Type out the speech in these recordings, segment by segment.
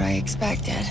what I expected.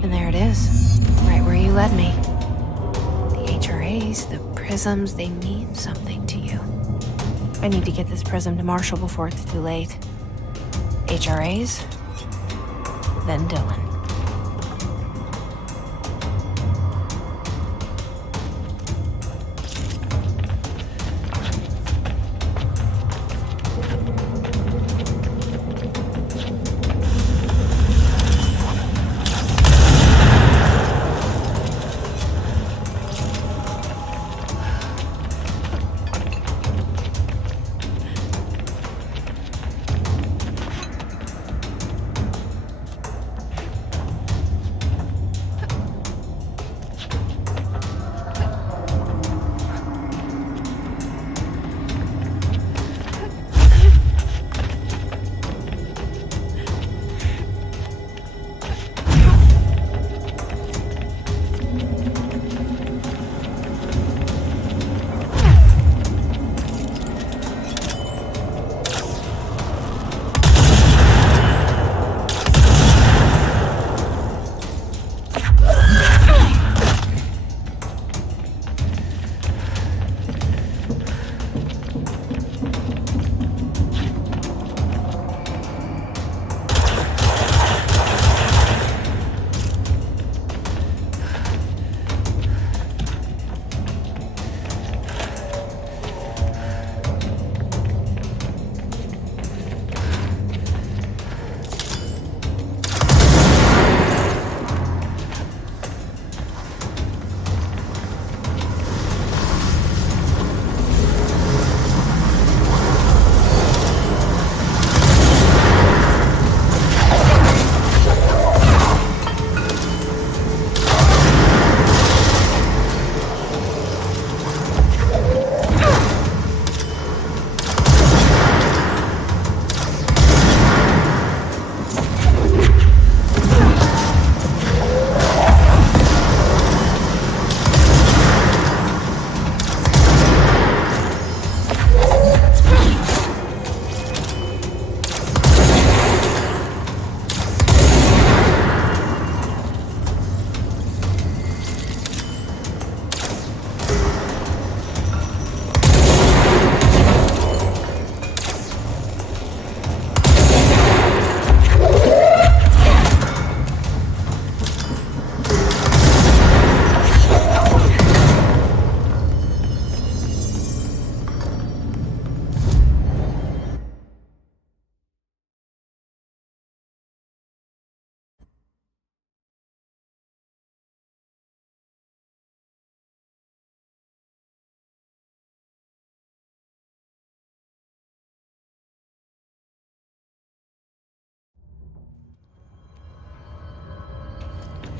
And there it is, right where you led me. The HRAs, the prisms, they mean something to you. I need to get this prism to Marshall before it's too late. HRAs, then Dylan.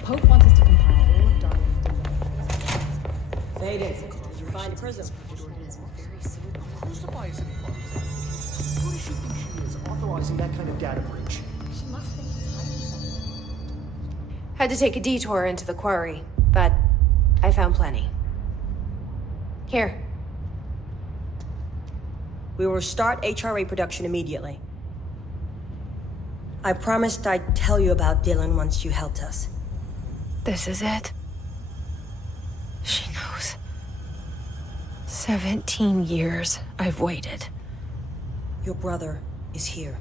Pope wants us to compile all of Darwin's different. Vaden, did you find a prism? Crucify us if he finds us. Who does she think she is, authorizing that kind of data breach? She must think he's hiding something. Had to take a detour into the quarry, but I found plenty. Here. We will start HRA production immediately. I promised I'd tell you about Dylan once you helped us. This is it. She knows. 17 years I've waited. Your brother is here.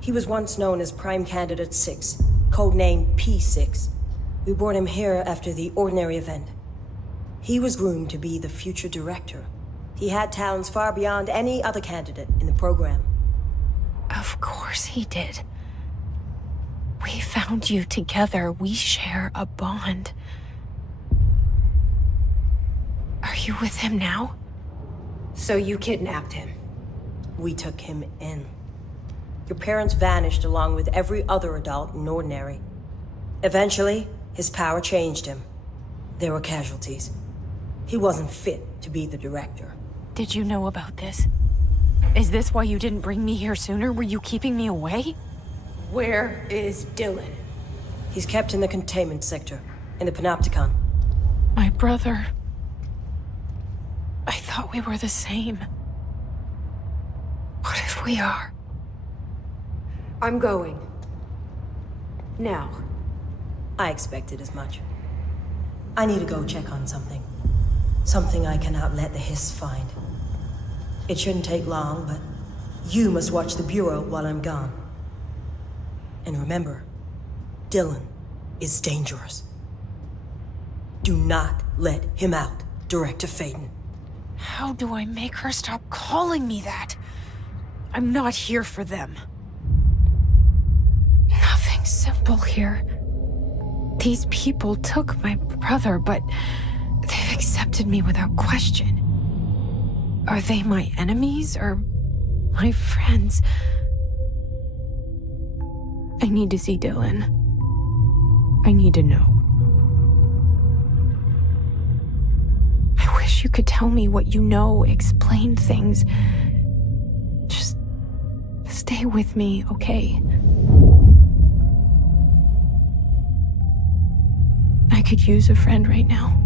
He was once known as Prime Candidate 6, codenamed P6. We brought him here after the Ordinary event. He was groomed to be the future director. He had talents far beyond any other candidate in the program. Of course he did. We found you together. We share a bond. Are you with him now? So you kidnapped him? We took him in. Your parents vanished along with every other adult in Ordinary. Eventually, his power changed him. There were casualties. He wasn't fit to be the director. Did you know about this? Is this why you didn't bring me here sooner? Were you keeping me away? Where is Dylan? He's kept in the containment sector, in the Panopticon. My brother. I thought we were the same. What if we are? I'm going. Now. I expected as much. I need to go check on something. Something I cannot let the Hiss find. It shouldn't take long, but you must watch the Bureau while I'm gone. And remember, Dylan is dangerous. Do not let him out, Director Faden. How do I make her stop calling me that? I'm not here for them. Nothing simple here. These people took my brother, but they've accepted me without question. Are they my enemies or my friends? I need to see Dylan. I need to know. I wish you could tell me what you know, explain things. Just stay with me, okay? I could use a friend right now.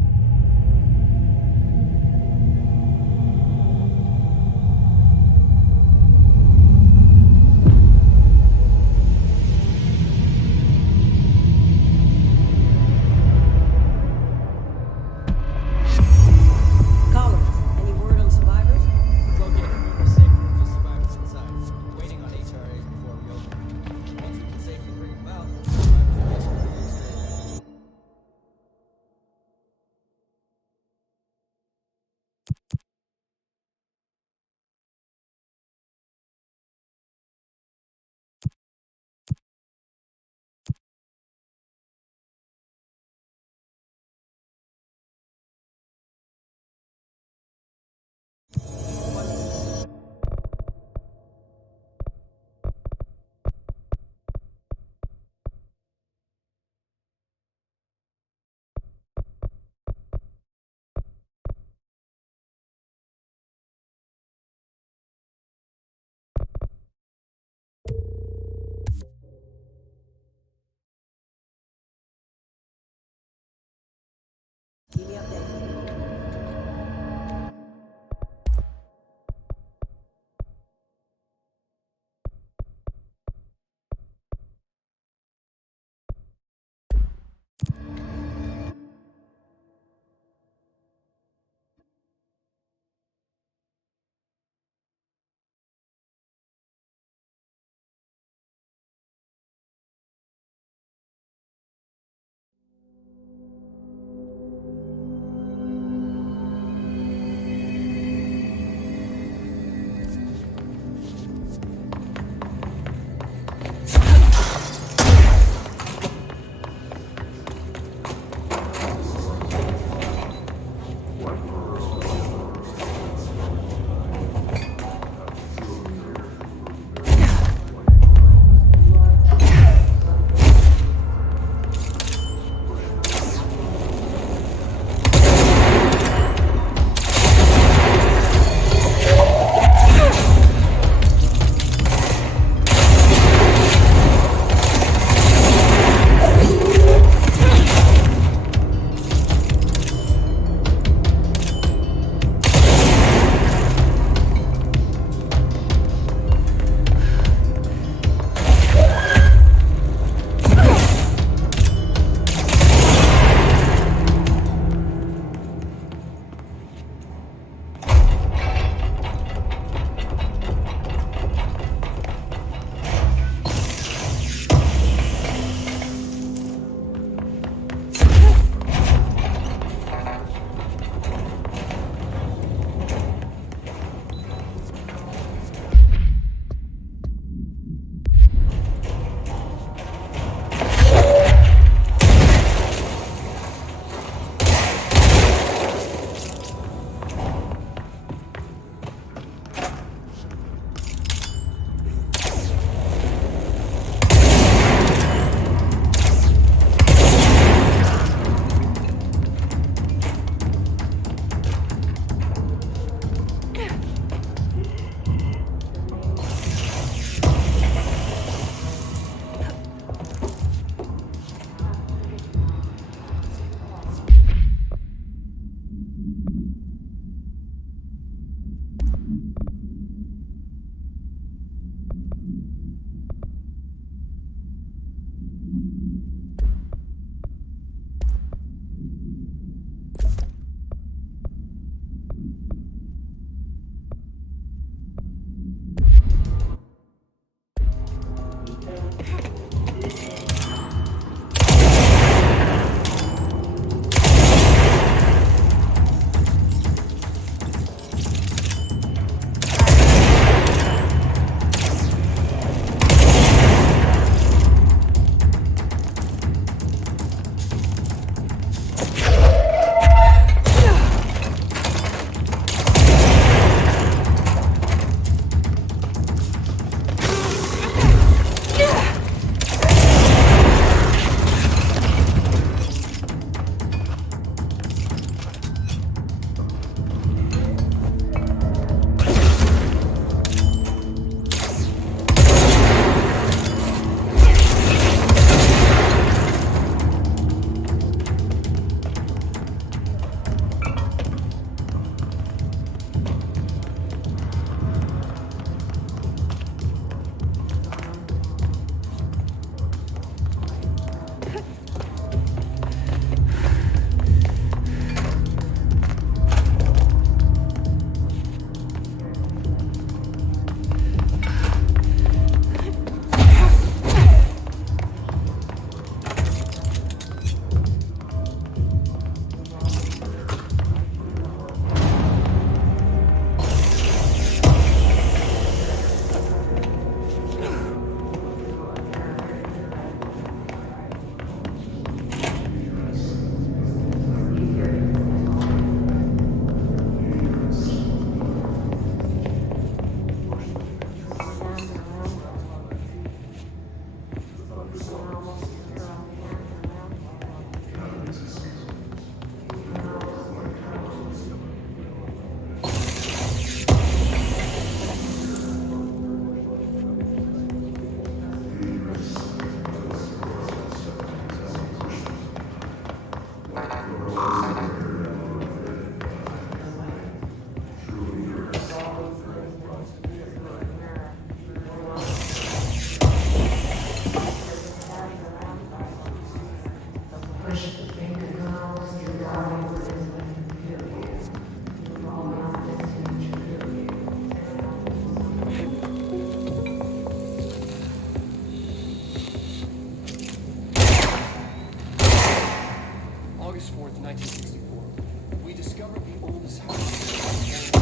August 4th, 1964. We discovered the oldest house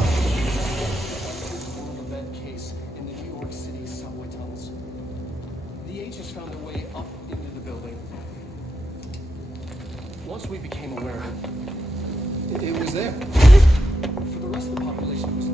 in the bed case in the New York City subway tunnels. The H's found their way up into the building. Once we became aware, it was there. For the rest of the population, it was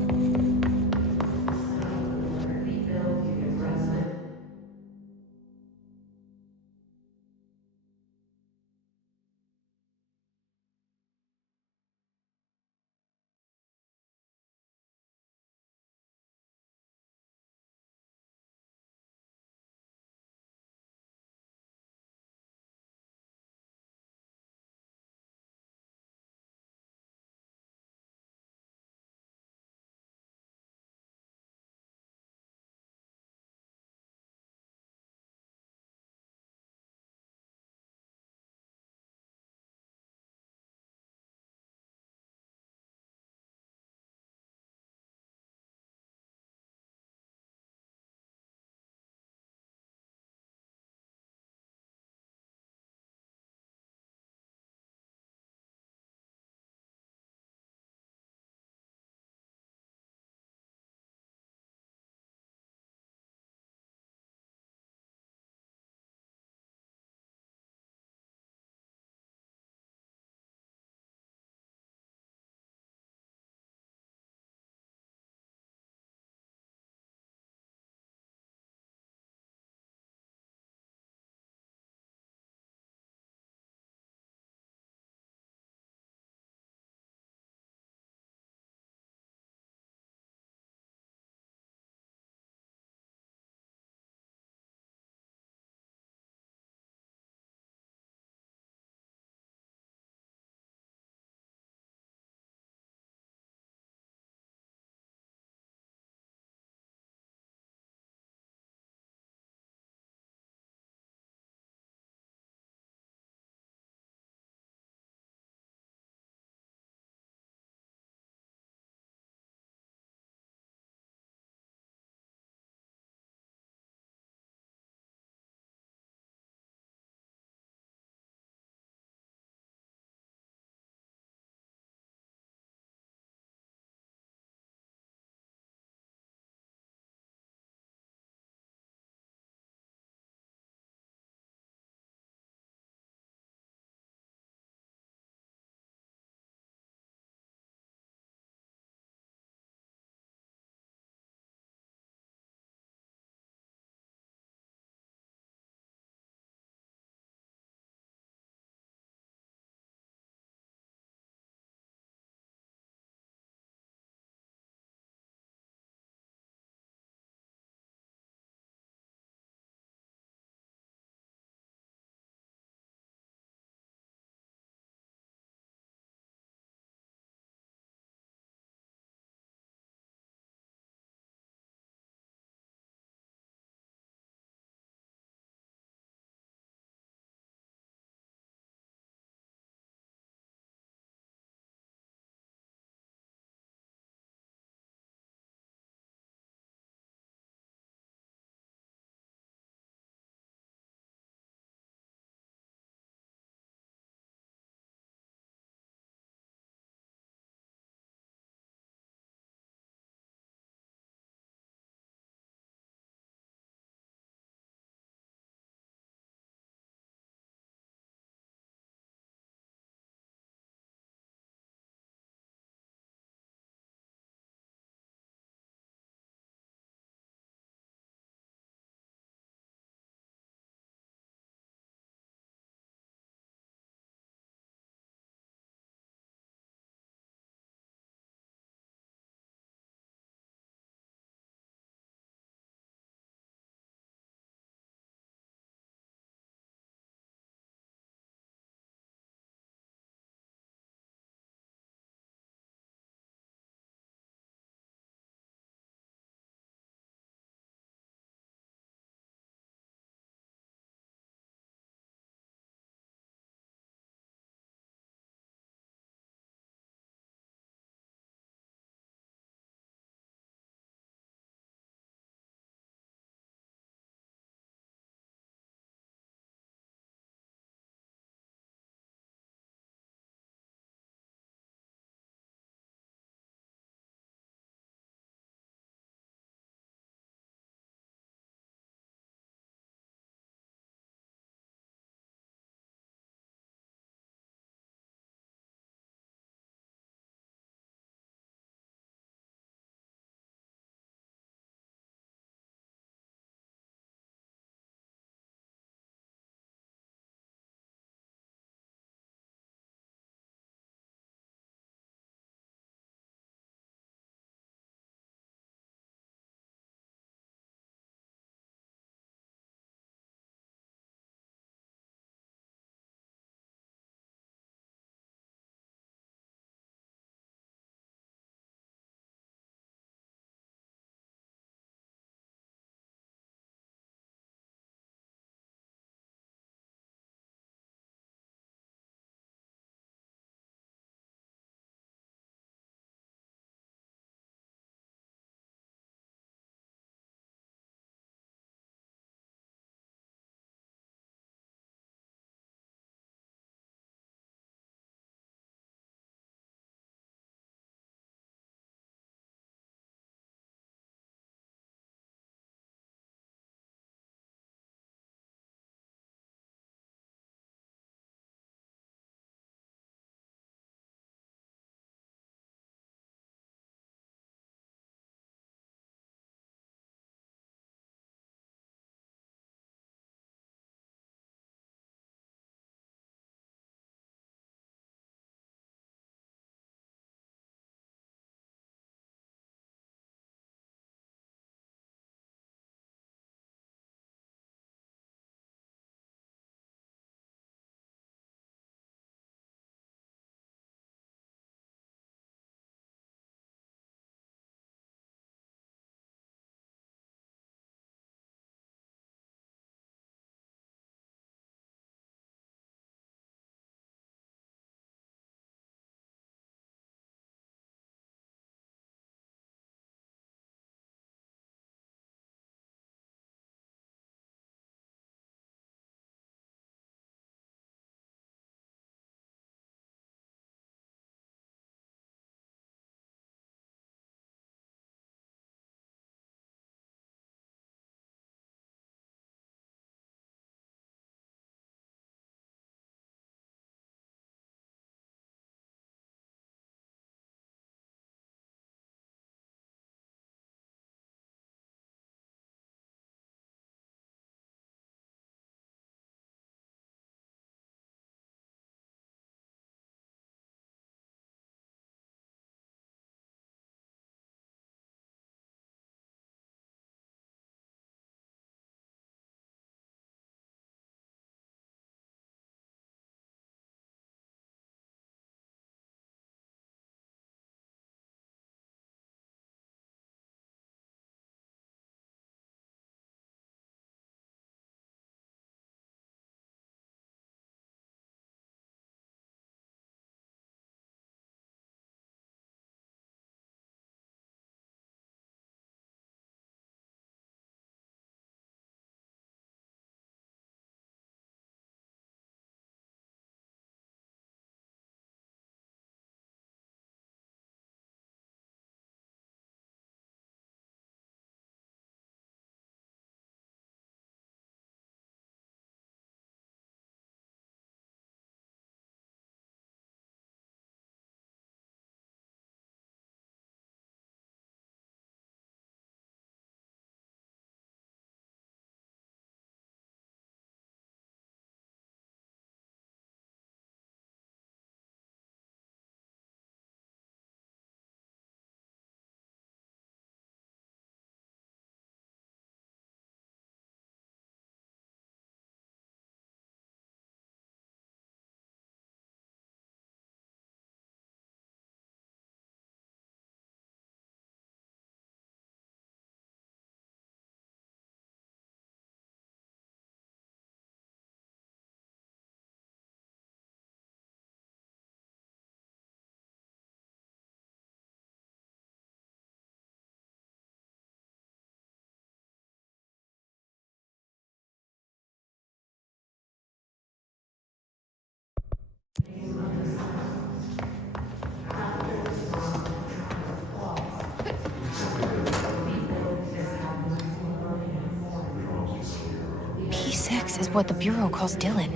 P6 is what the Bureau calls Dylan.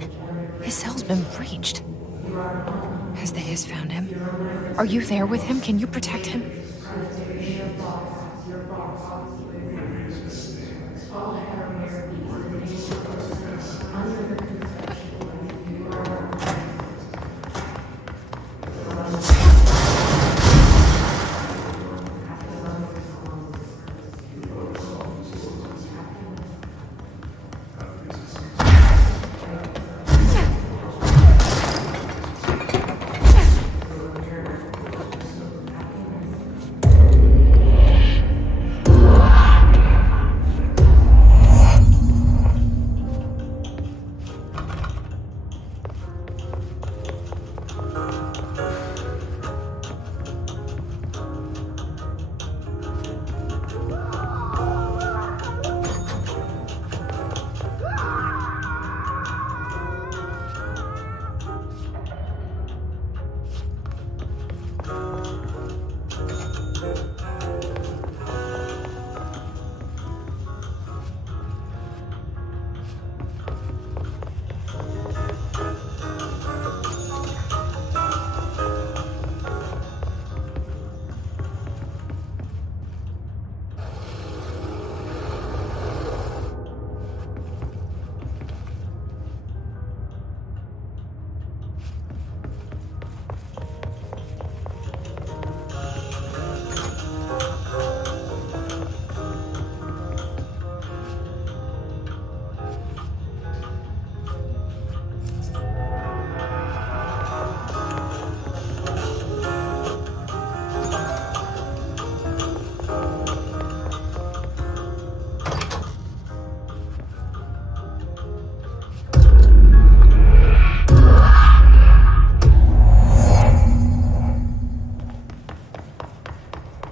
His cell's been breached. Has the Hiss found him? Are you there with him? Can you protect him?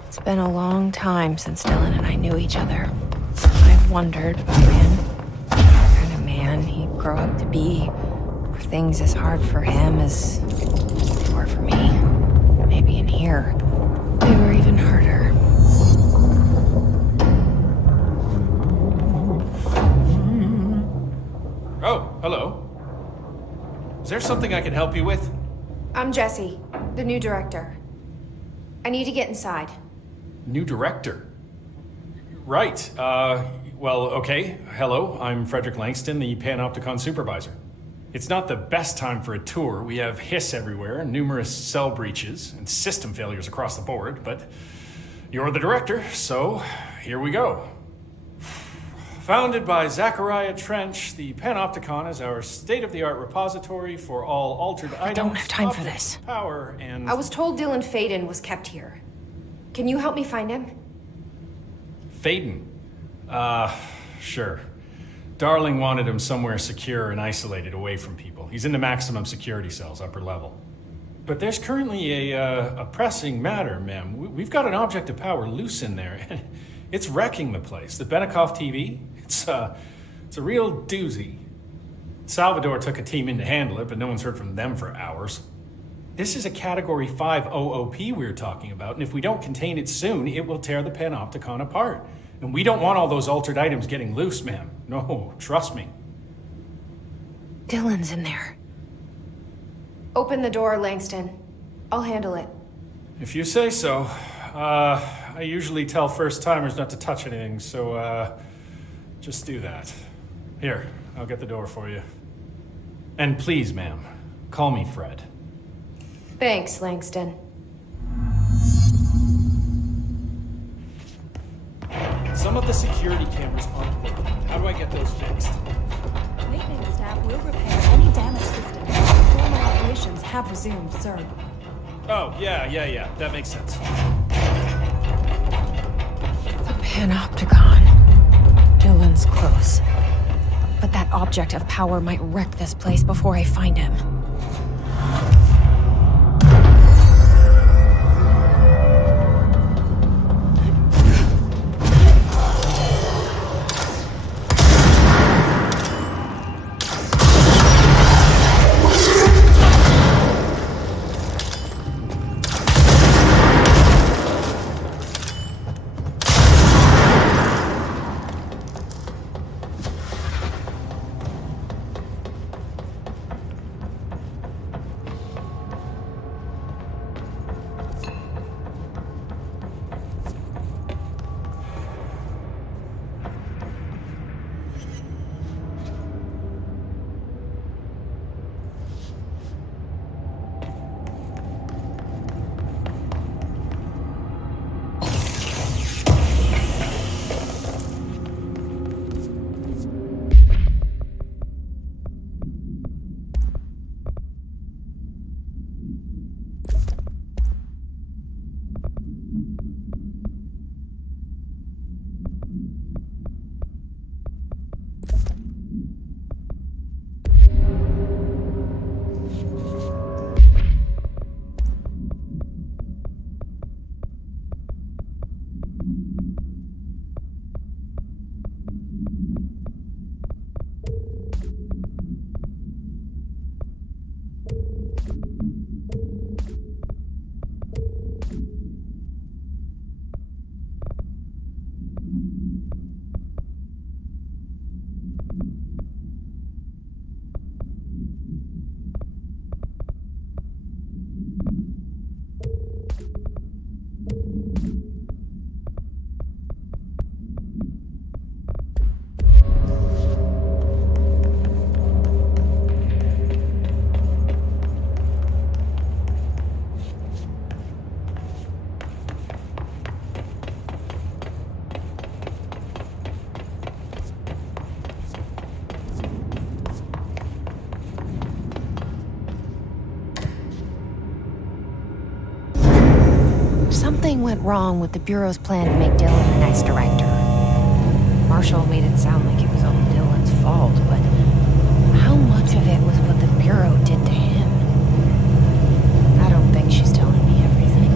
It's been a long time since Dylan and I knew each other. I've wondered about him. What kind of man he'd grow up to be. Were things as hard for him as they were for me? Maybe in here, they were even harder. Oh, hello. Is there something I can help you with? I'm Jessie, the new director. I need to get inside. New director? Right. Well, okay. Hello, I'm Frederick Langston, the Panopticon supervisor. It's not the best time for a tour. We have Hiss everywhere, numerous cell breaches, and system failures across the board, but you're the director, so here we go. Founded by Zachariah Trench, the Panopticon is our state-of-the-art repository for all altered items. I don't have time for objects, this. Power and... I was told Dylan Faden was kept here. Can you help me find him? Faden? Sure. Darling wanted him somewhere secure and isolated away from people. He's in the maximum security cells, upper level. But there's currently a pressing matter, ma'am. We've got an object of power loose in there, and it's wrecking the place. The Benikoff TV, it's a real doozy. Salvador took a team in to handle it, but no one's heard from them for hours. This is a Category 5 OOP we're talking about, and if we don't contain it soon, it will tear the Panopticon apart. And we don't want all those altered items getting loose, ma'am. No, trust me. Dylan's in there. Open the door, Langston. I'll handle it. If you say so. I usually tell first-timers not to touch anything, so, just do that. Here, I'll get the door for you. And please, ma'am, call me Fred. Thanks, Langston. Some of the security cameras aren't working. How do I get those fixed? Maintenance staff will repair any damaged systems. Normal operations have resumed, sir. Oh, yeah. That makes sense. The Panopticon. Dylan's close. But that object of power might wreck this place before I find him. Something went wrong with the Bureau's plan to make Dylan the next director. Marshall made it sound like it was all Dylan's fault, but how much of it was what the Bureau did to him? I don't think she's telling me everything.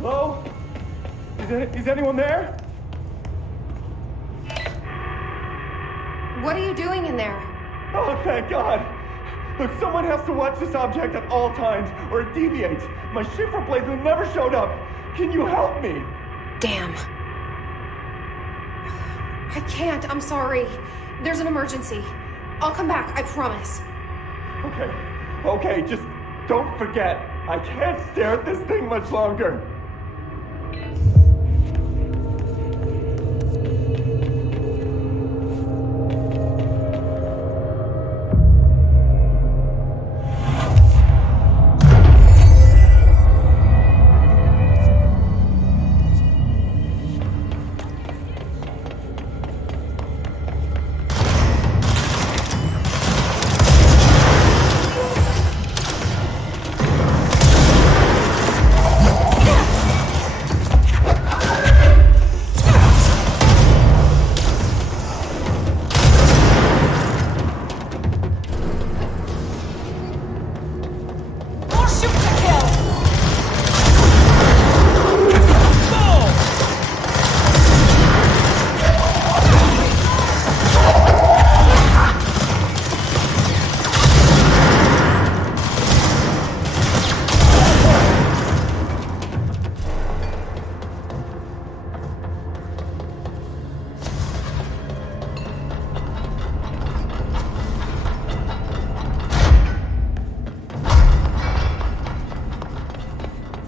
Hello? Is anyone there? What are you doing in there? Oh, thank God! Look, someone has to watch this object at all times, or it deviates. My shifter blazer never showed up. Can you help me? Damn. I can't, I'm sorry. There's an emergency. I'll come back, I promise. Okay, just don't forget. I can't stare at this thing much longer.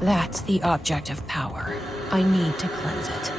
That's the object of power. I need to cleanse it.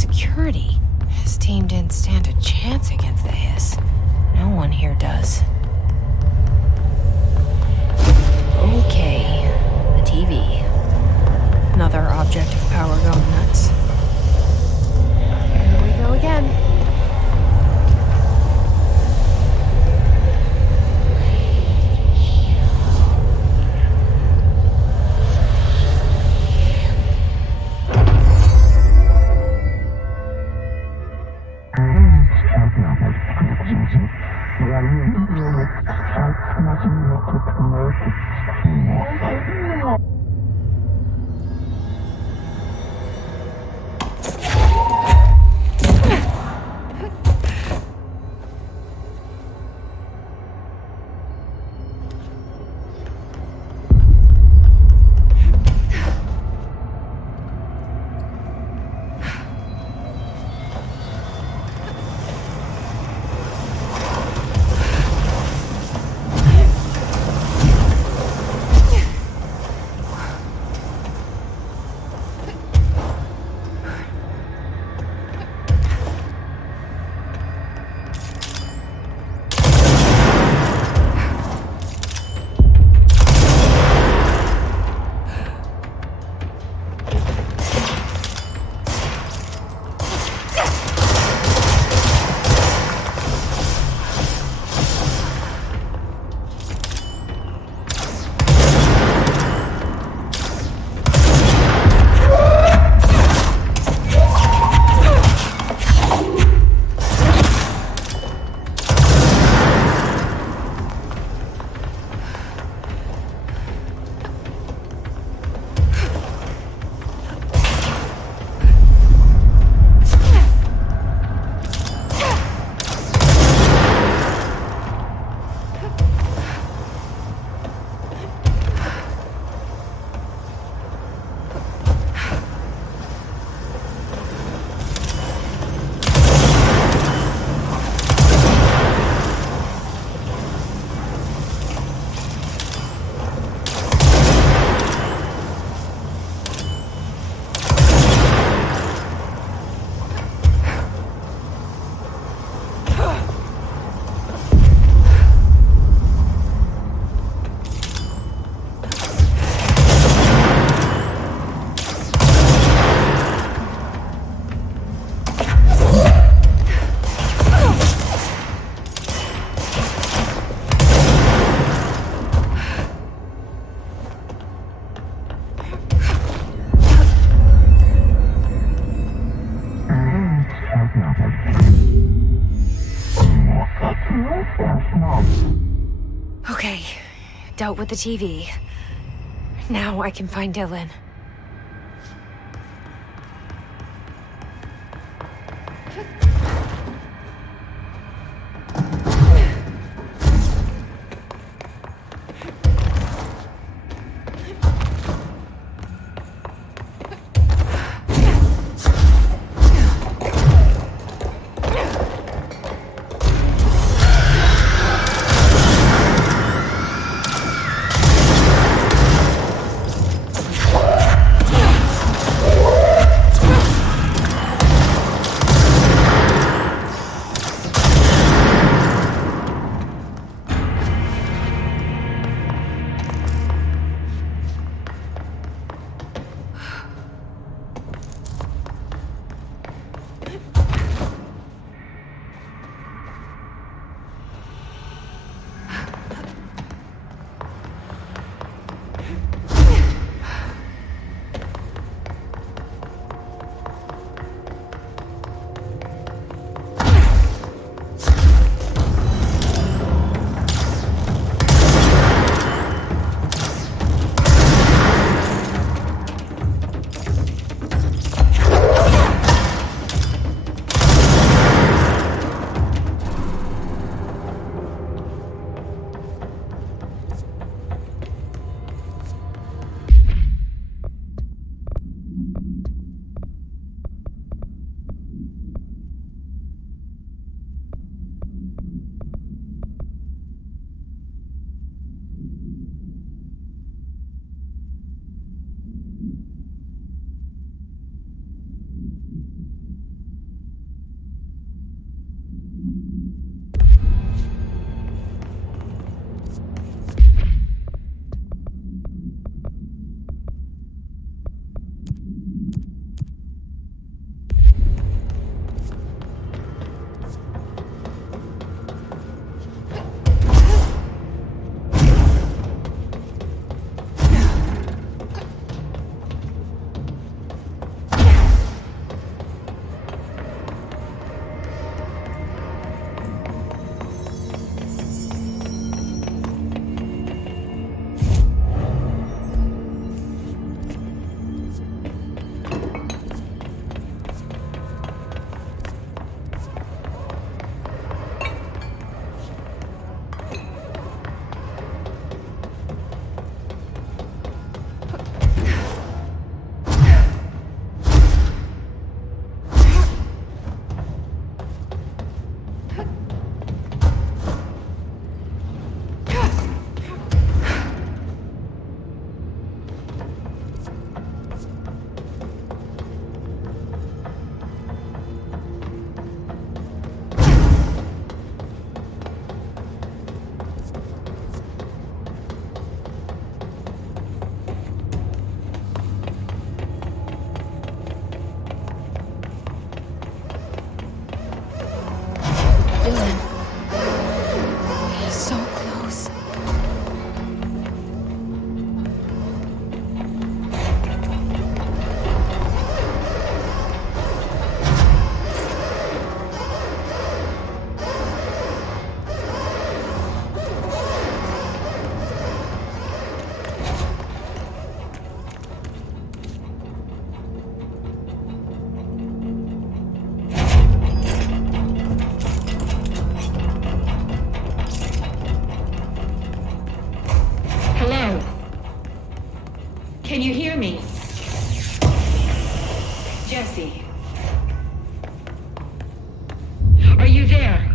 security. This team didn't stand a chance against the Hiss. No one here does. Okay, the TV. Another object of power going nuts. Here we go again. Okay, dealt with the TV. Now I can find Dylan.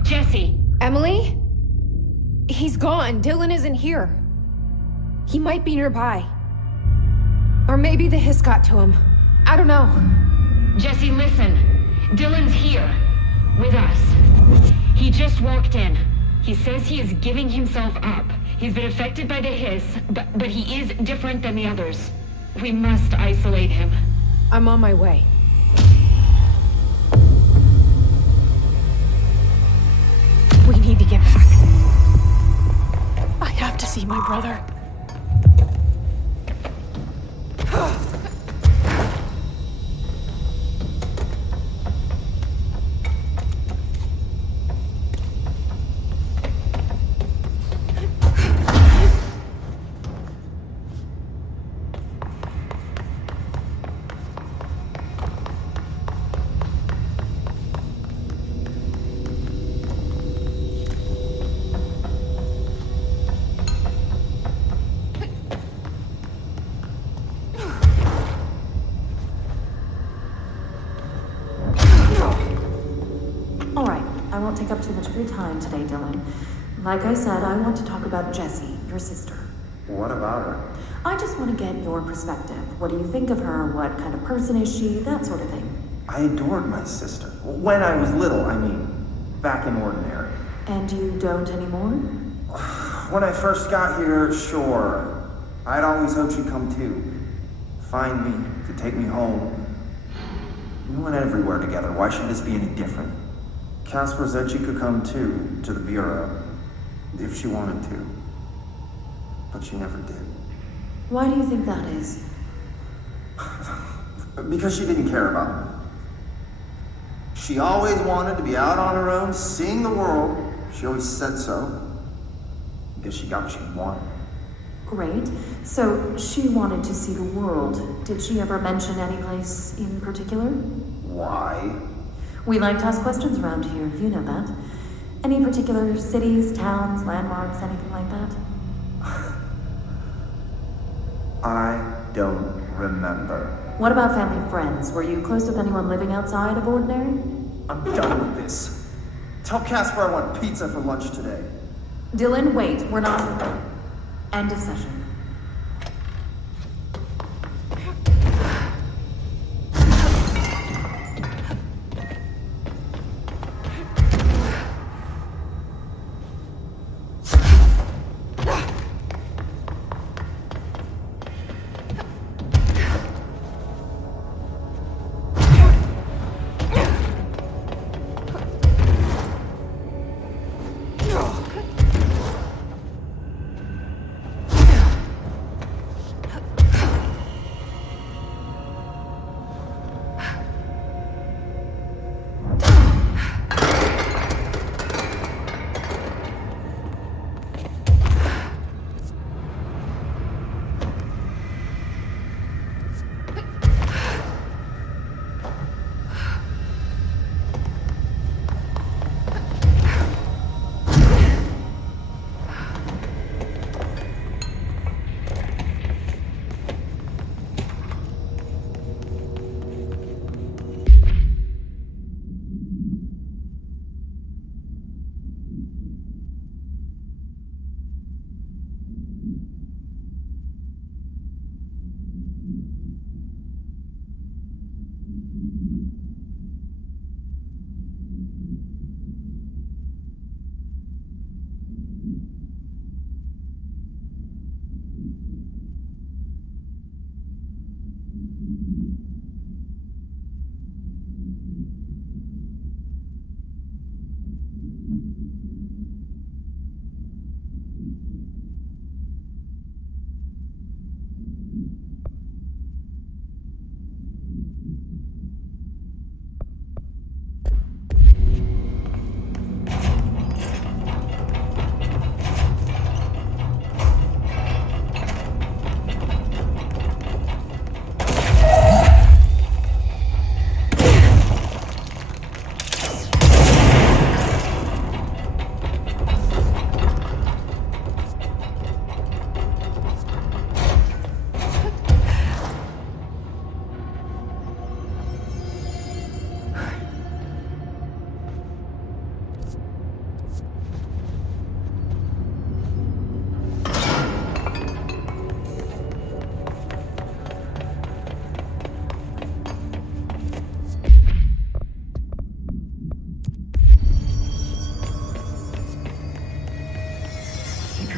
Jesse! Emily? He's gone. Dylan isn't here. He might be nearby. Or maybe the hiss got to him. I don't know. Jesse, listen. Dylan's here. With us. He just walked in. He says he is giving himself up. He's been affected by the hiss, but he is different than the others. We must isolate him. I'm on my way. We need to get back. I have to see my brother. All right, I won't take up too much of your time today, Dylan. Like I said, I want to talk about Jessie, your sister. What about her? I just want to get your perspective. What do you think of her? What kind of person is she? That sort of thing. I adored my sister. When I was little, I mean, back in Ordinary. And you don't anymore? When I first got here, sure. I'd always hoped she'd come too. Find me, to take me home. We went everywhere together. Why should this be any different? Casper said she could come too, to the Bureau, if she wanted to. But she never did. Why do you think that is? Because she didn't care about me. She always wanted to be out on her own, seeing the world. She always said so. I guess she got what she wanted. Great. So she wanted to see the world. Did she ever mention any place in particular? Why? We like to ask questions around here, you know that. Any particular cities, towns, landmarks, anything like that? I don't remember. What about family and friends? Were you close with anyone living outside of Ordinary? I'm done with this. Tell Casper I want pizza for lunch today. Dylan, wait, we're not... End of session.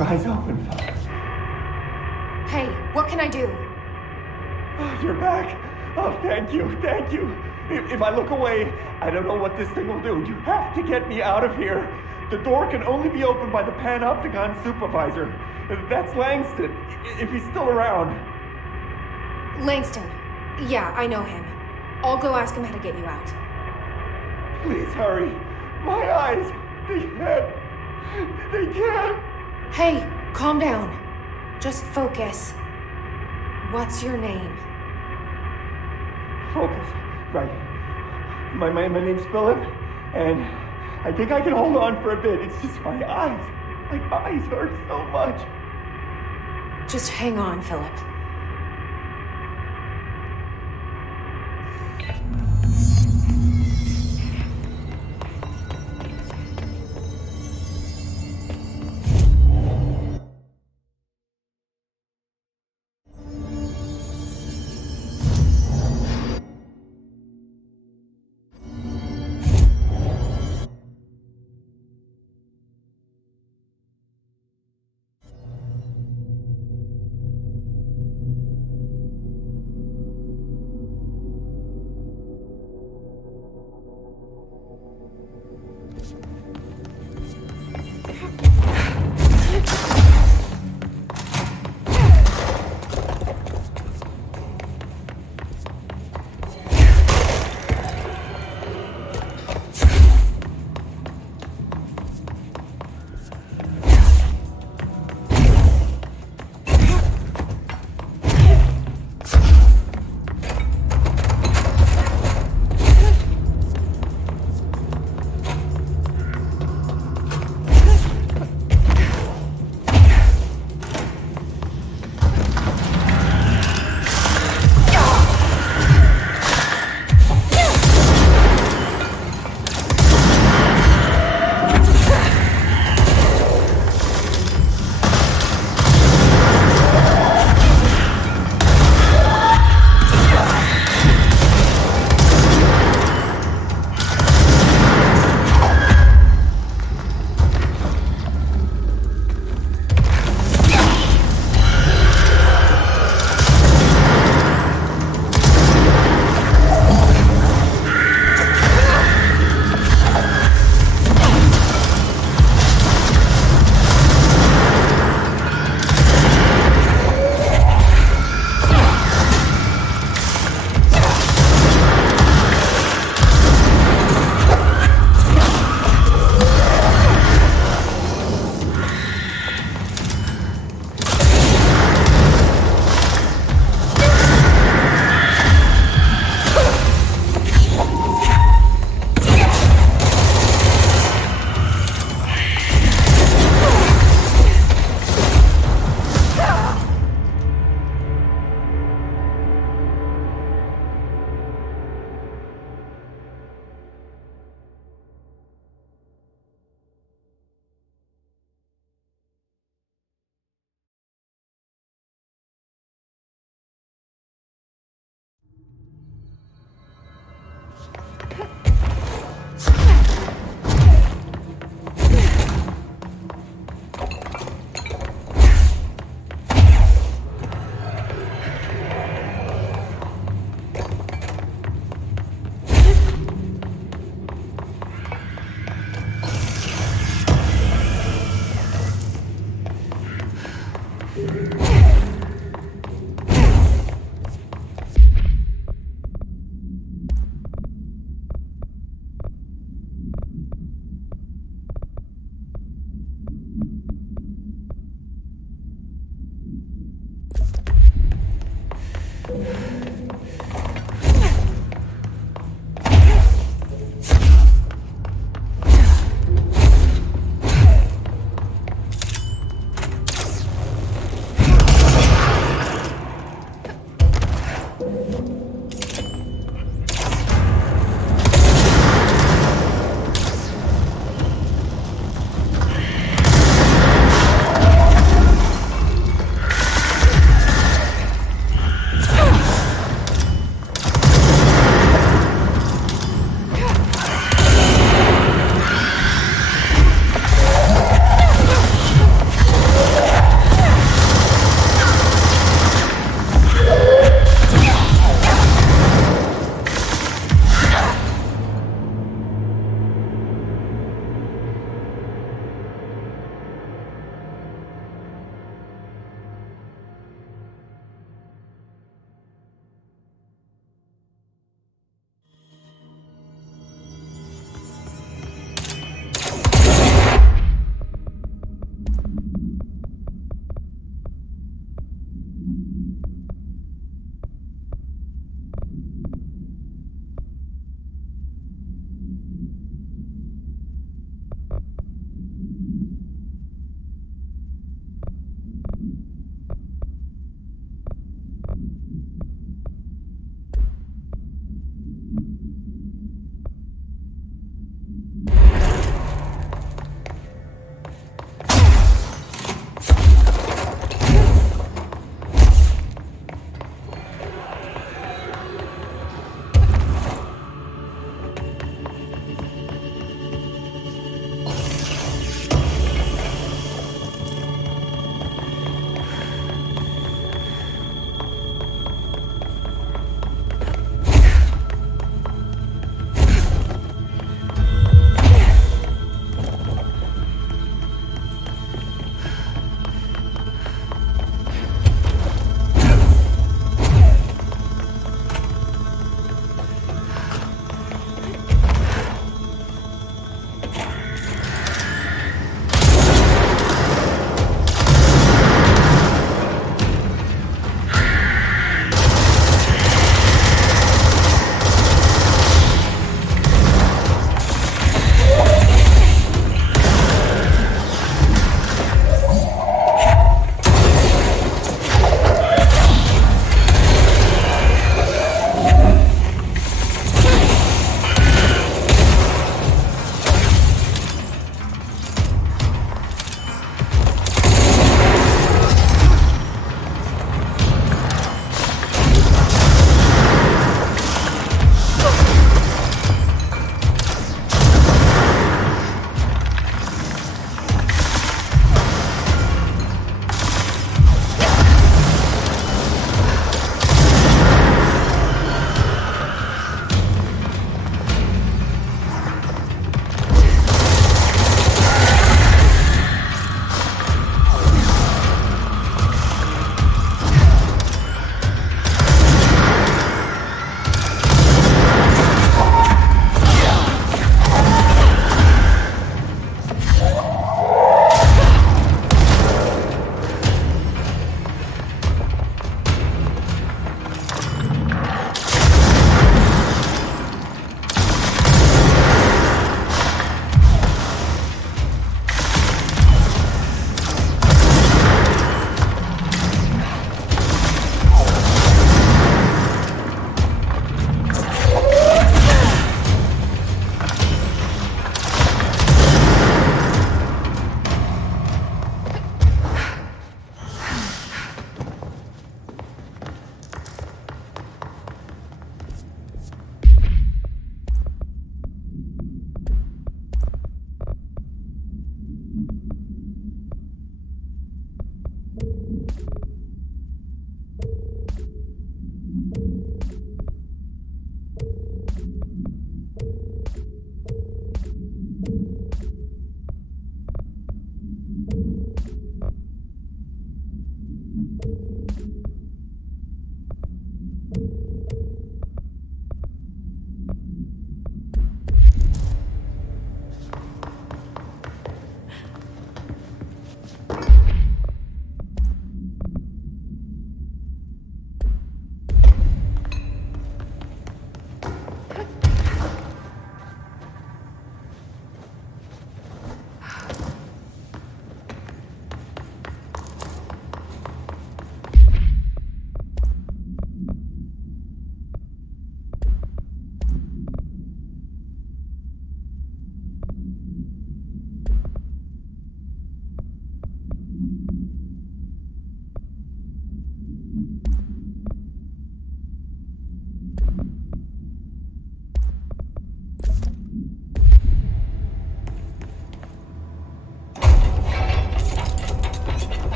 your eyes open. Hey, what can I do? Oh, you're back. Oh, thank you, thank you. If I look away, I don't know what this thing will do. You have to get me out of here. The door can only be opened by the Panopticon supervisor. That's Langston, if he's still around. Langston. Yeah, I know him. I'll go ask him how to get you out. Please hurry. My eyes, they can't. Hey, calm down. Just focus. What's your name? Focus. Right. My name's Philip, and I think I can hold on for a bit. It's just my eyes. My eyes hurt so much. Just hang on, Philip.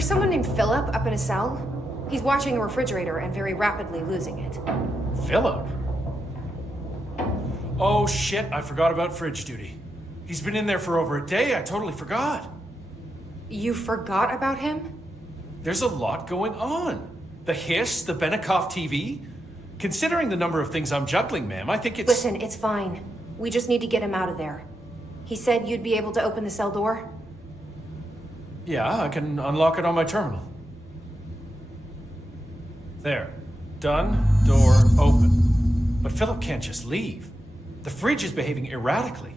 There's someone named Philip up in a cell. He's watching a refrigerator and very rapidly losing it. Philip? Oh shit, I forgot about fridge duty. He's been in there for over a day, I totally forgot. You forgot about him? There's a lot going on. The hiss, the Benikoff TV. Considering the number of things I'm juggling, ma'am, I think it's... Listen, it's fine. We just need to get him out of there. He said you'd be able to open the cell door? Yeah, I can unlock it on my terminal. There. Done. Door open. But Philip can't just leave. The fridge is behaving erratically.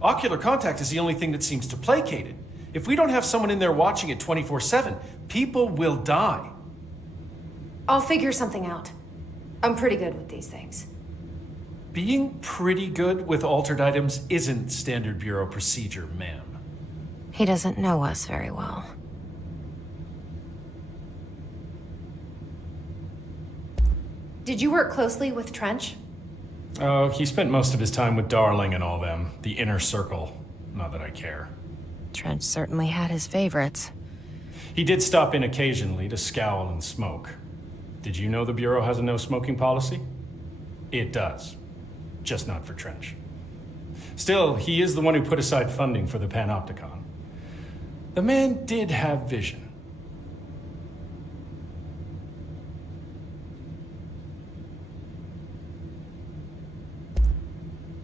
Ocular contact is the only thing that seems to placate it. If we don't have someone in there watching it 24/7, people will die. I'll figure something out. I'm pretty good with these things. Being pretty good with altered items isn't standard Bureau procedure, ma'am. He doesn't know us very well. Did you work closely with Trench? Oh, he spent most of his time with Darling and all them. The inner circle. Not that I care. Trench certainly had his favorites. He did stop in occasionally to scowl and smoke. Did you know the Bureau has a no-smoking policy? It does. Just not for Trench. Still, he is the one who put aside funding for the Panopticon. The man did have vision.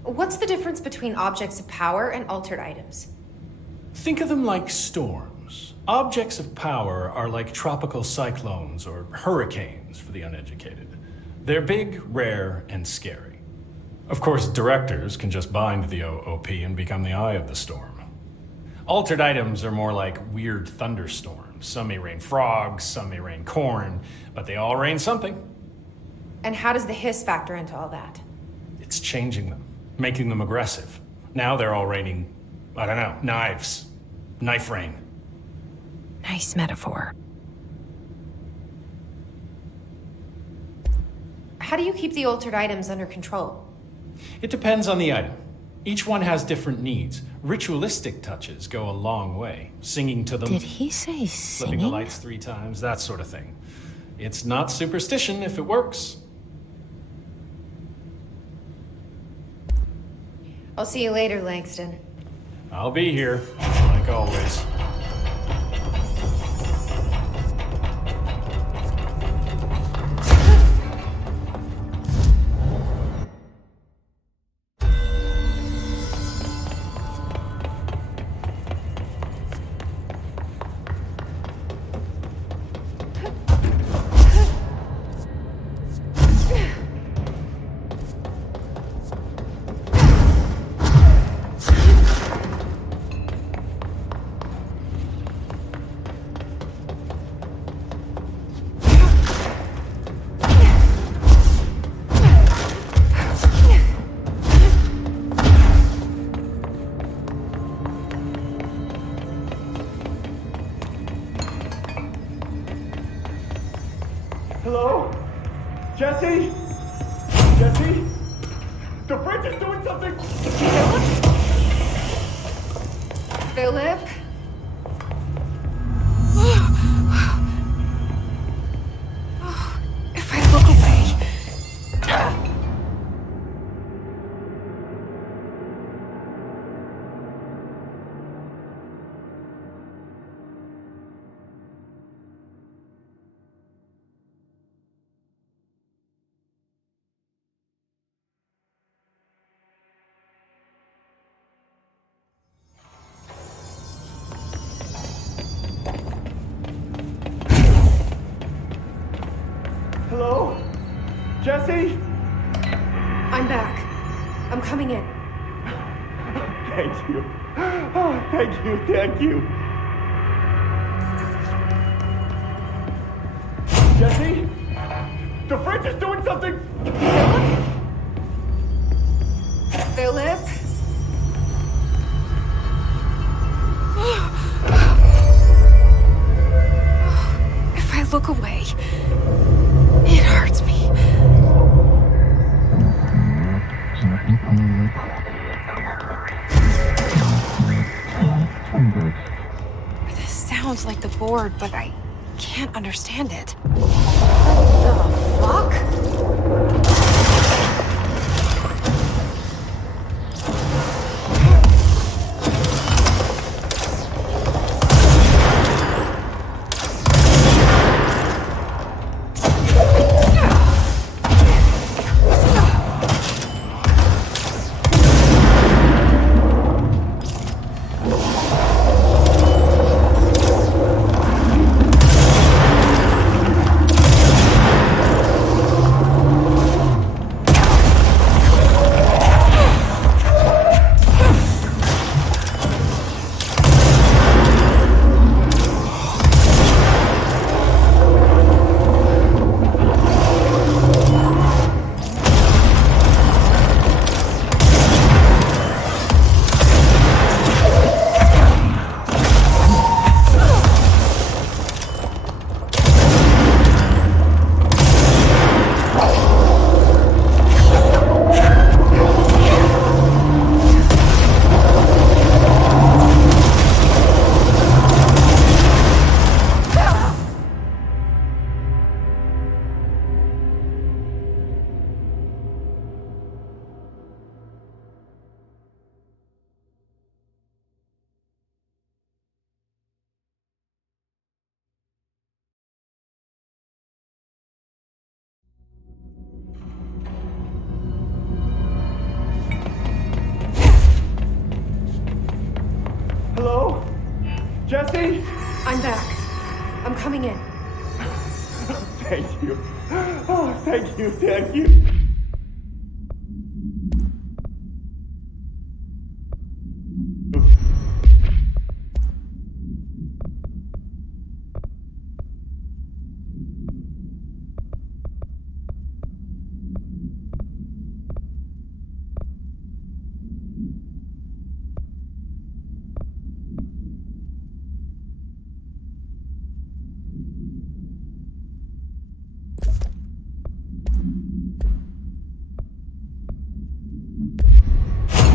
What's the difference between objects of power and altered items? Think of them like storms. Objects of power are like tropical cyclones or hurricanes for the uneducated. They're big, rare, and scary. Of course, directors can just bind the OOP and become the eye of the storm. Altered items are more like weird thunderstorms. Some may rain frogs, some may rain corn, but they all rain something. And how does the hiss factor into all that? It's changing them, making them aggressive. Now they're all raining, I don't know, knives. Knife rain. Nice metaphor. How do you keep the altered items under control? It depends on the item. Each one has different needs. Ritualistic touches go a long way. Singing to them. Did he say Flipping the singing? lights 3 times, that sort of thing. It's not superstition if it works. I'll see you later, Langston. I'll be here, like always. Hello? Jesse? Jesse? The fridge is doing something! Philip? If I look away... Hello? Jesse? I'm back. I'm coming in. Thank you. Oh, thank you, thank you. Jesse? The fridge is doing something! Philip? If I look away, it hurts me. This sound sounds like the board, but I can't understand it. What the fuck? Hello? Jesse? I'm back. I'm coming in. Thank you. Oh, thank you, thank you.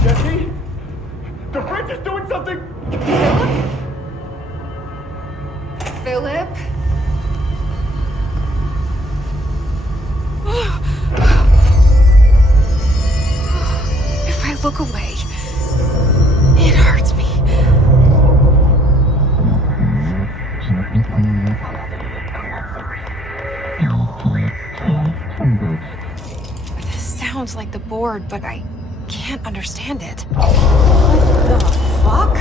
Jesse? The fridge is doing something! Philip? If I look away, it hurts me. This sounds like the board, but I can't understand it. What the fuck?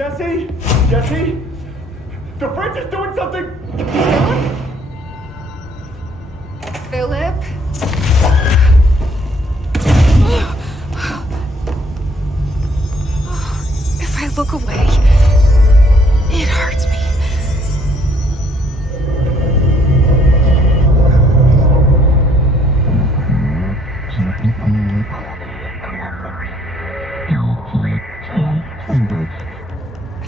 Jesse? Jesse? The fridge is doing something! Philip? If I look away, it hurts me.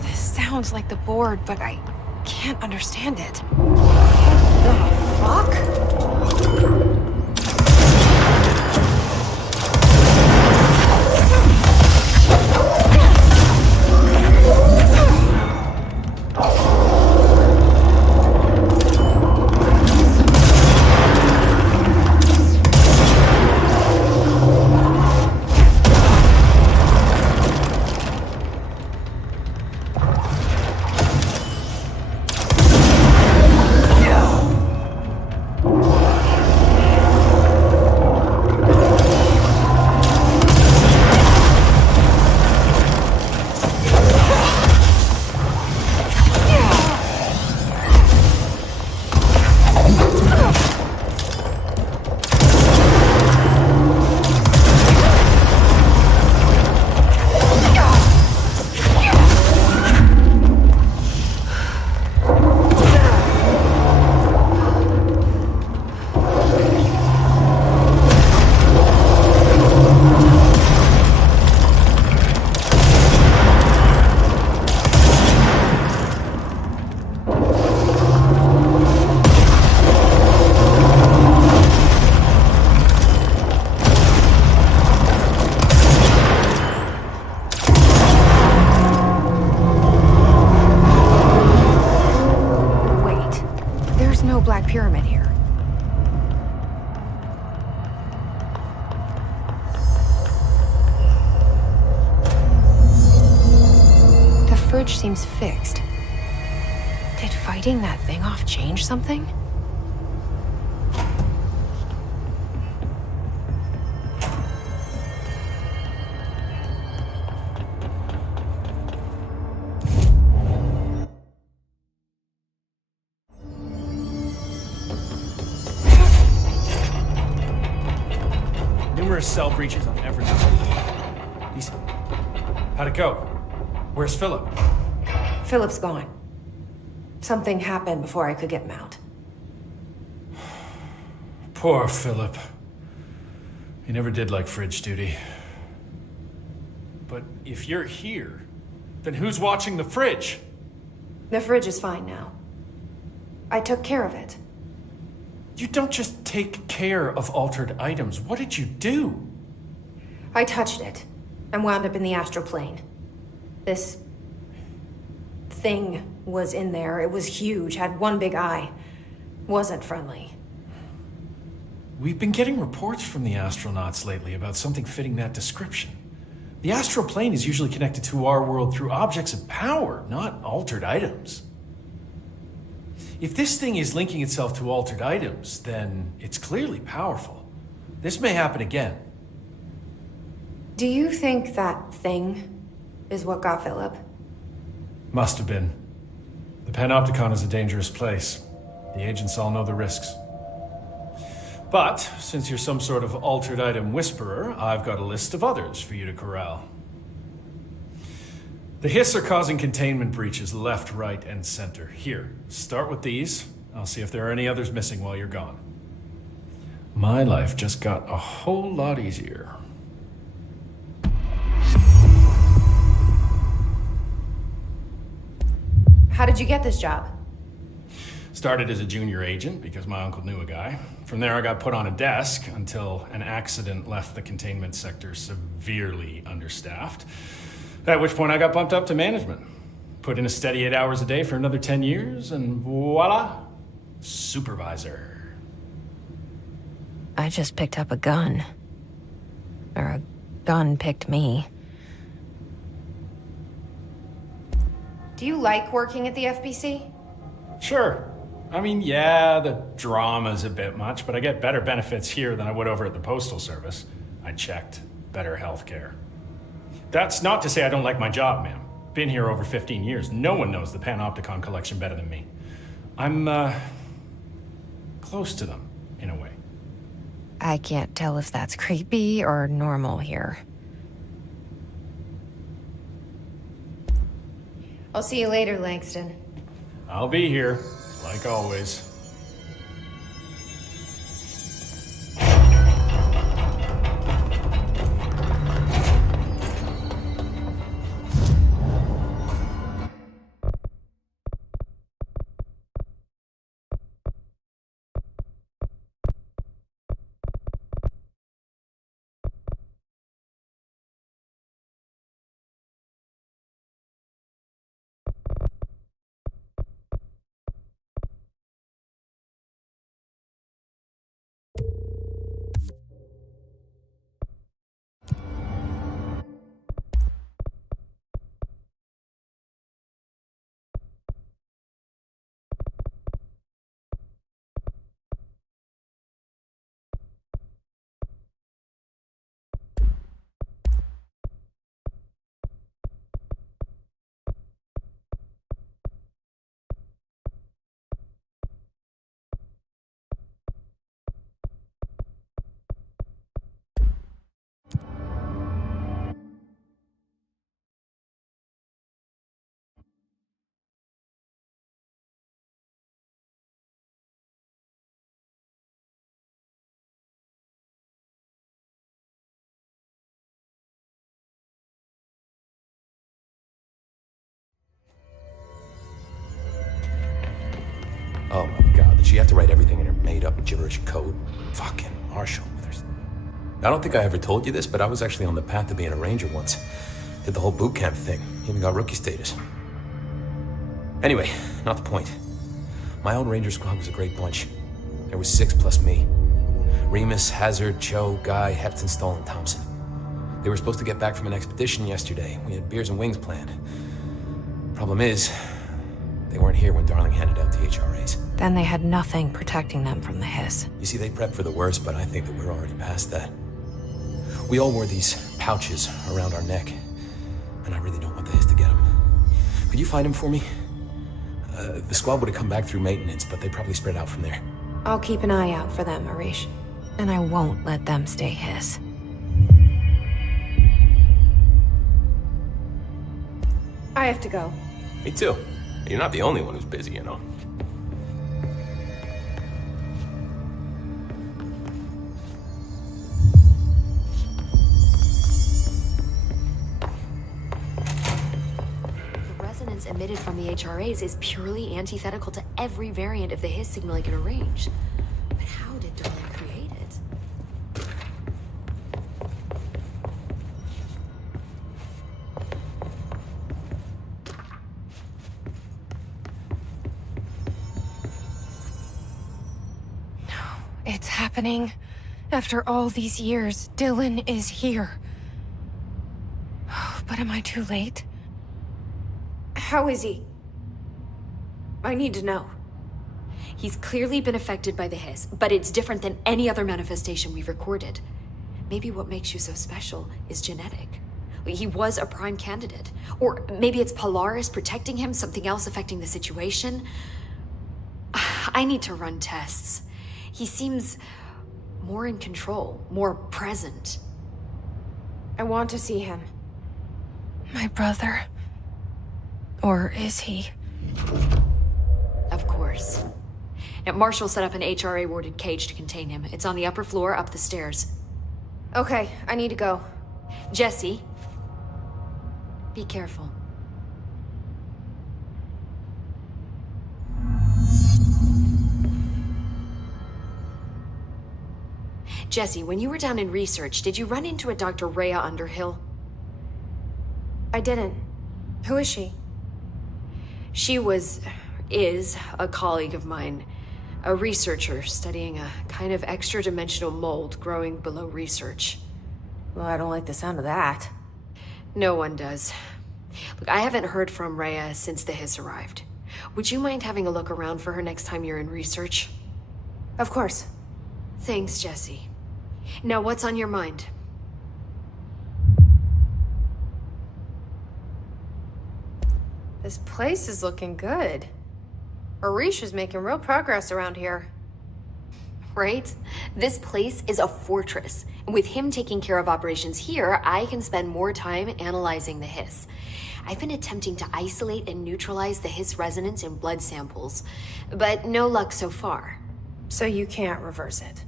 This sounds like the board, but I can't understand it. Fuck? Black Pyramid here. The fridge seems fixed. Did fighting that thing off change something? Numerous cell breaches on every level. Lisa, how'd it go? Where's Philip? Philip's gone. Something happened before I could get him out. Poor Philip. He never did like fridge duty. But if you're here, then who's watching the fridge? The fridge is fine now. I took care of it. You don't just take care of altered items. What did you do? I touched it and wound up in the astral plane. This thing was in there. It was huge, had one big eye. Wasn't friendly. We've been getting reports from the astronauts lately about something fitting that description. The astral plane is usually connected to our world through objects of power, not altered items. If this thing is linking itself to altered items, then it's clearly powerful. This may happen again. Do you think that thing is what got Philip? Must have been. The Panopticon is a dangerous place. The agents all know the risks. But, since you're some sort of altered item whisperer, I've got a list of others for you to corral. The Hiss are causing containment breaches left, right, and center. Here, start with these. I'll see if there are any others missing while you're gone. My life just got a whole lot easier. How did you get this job? Started as a junior agent because my uncle knew a guy. From there I got put on a desk until an accident left the containment sector severely understaffed. At which point I got bumped up to management. Put in a steady 8 hours a day for another 10 years and voila, supervisor. I just picked up a gun. Or a gun picked me. Do you like working at the FBC? Sure. I mean, yeah, the drama's a bit much, but I get better benefits here than I would over at the Postal Service. I checked. Better healthcare. That's not to say I don't like my job, ma'am. Been here over 15 years. No one knows the Panopticon collection better than me. I'm, close to them, in a way. I can't tell if that's creepy or normal here. I'll see you later, Langston. I'll be here, like always. Oh my god, did she have to write everything in her made-up gibberish code? Fucking Marshall Withers. I don't think I ever told you this, but I was actually on the path to being a ranger once. Did the whole boot camp thing, even got rookie status. Anyway, not the point. My old ranger squad was a great bunch. There was 6 plus me. Remus, Hazard, Cho, Guy, Hepton, Stoll, and Thompson. They were supposed to get back from an expedition yesterday. We had beers and wings planned. Problem is, they weren't here when Darling handed out the HRAs. Then they had nothing protecting them from the hiss. You see, they prepped for the worst, but I think that we're already past that. We all wore these pouches around our neck, and I really don't want the hiss to get them. Could you find them for me? The squad would have come back through maintenance, but they probably spread out from there. I'll keep an eye out for them, Arish. And I won't let them stay hiss. I have to go. Me too. You're not the only one who's busy, you know. The resonance emitted from the HRAs is purely antithetical to every variant of the hiss signal I can arrange. But how did Darling create it? It's happening. After all these years, Dylan is here. But am I too late? How is he? I need to know. He's clearly been affected by the hiss, but it's different than any other manifestation we've recorded. Maybe what makes you so special is genetic. He was a prime candidate. Or maybe it's Polaris protecting him, something else affecting the situation. I need to run tests. He seems more in control, more present. I want to see him. My brother. Or is he? Of course. Now, Marshall set up an HRA-warded cage to contain him. It's on the upper floor, up the stairs. Okay, I need to go. Jesse, be careful. Jesse, when you were down in research, did you run into a Dr. Rhea Underhill? I didn't. Who is she? She is a colleague of mine. A researcher studying a kind of extra-dimensional mold growing below research. Well, I don't like the sound of that. No one does. Look, I haven't heard from Rhea since the hiss arrived. Would you mind having a look around for her next time you're in research? Of course. Thanks, Jesse. Now, what's on your mind? This place is looking good. Arish is making real progress around here. Right? This place is a fortress. And with him taking care of operations here, I can spend more time analyzing the hiss. I've been attempting to isolate and neutralize the hiss resonance in blood samples, but no luck so far. So you can't reverse it?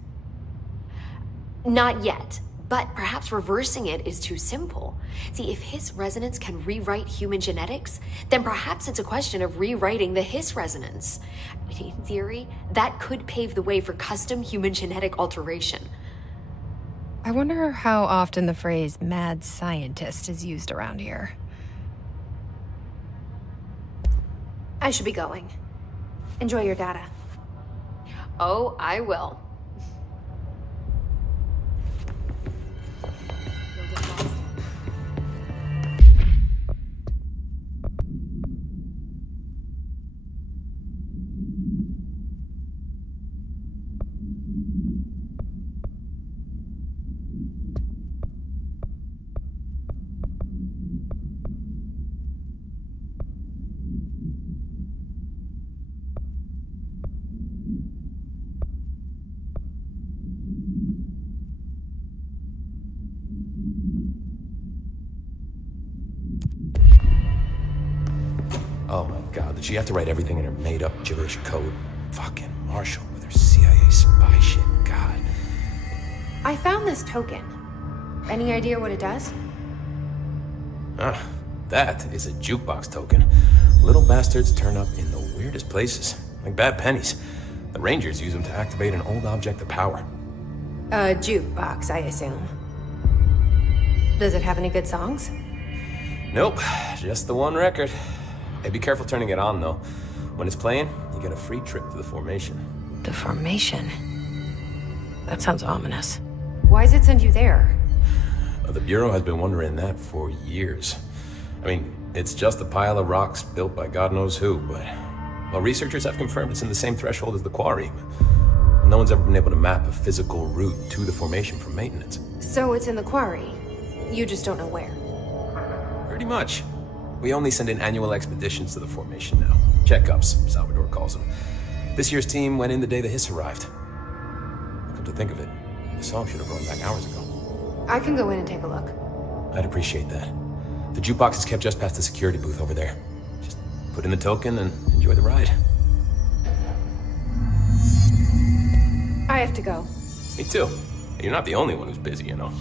Not yet, but perhaps reversing it is too simple. See, if hiss resonance can rewrite human genetics, then perhaps it's a question of rewriting the hiss resonance. In theory, that could pave the way for custom human genetic alteration. I wonder how often the phrase mad scientist is used around here. I should be going. Enjoy your data. Oh, I will. Oh my god, did she have to write everything in her made-up gibberish code? Fucking Marshall with her CIA spy shit, god. I found this token. Any idea what it does? That is a jukebox token. Little bastards turn up in the weirdest places, like bad pennies. The Rangers use them to activate an old object of power. A jukebox, I assume. Does it have any good songs? Nope, just the one record. Hey, be careful turning it on, though. When it's playing, you get a free trip to the formation. The formation? That sounds ominous. Why does it send you there? The Bureau has been wondering that for years. I mean, it's just a pile of rocks built by God knows who, but... Well, researchers have confirmed it's in the same threshold as the quarry. No one's ever been able to map a physical route to the formation for maintenance. So it's in the quarry. You just don't know where. Pretty much. We only send in annual expeditions to the formation now. Checkups, Salvador calls them. This year's team went in the day the hiss arrived. Come to think of it, the song should have run back hours ago. I can go in and take a look. I'd appreciate that. The jukebox is kept just past the security booth over there. Just put in the token and enjoy the ride. I have to go. Me too. You're not the only one who's busy, you know.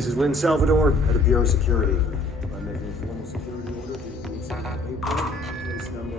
this is Lynn Salvador, head of Bureau Security. I'm making a formal security order to the Queen City Airport, place number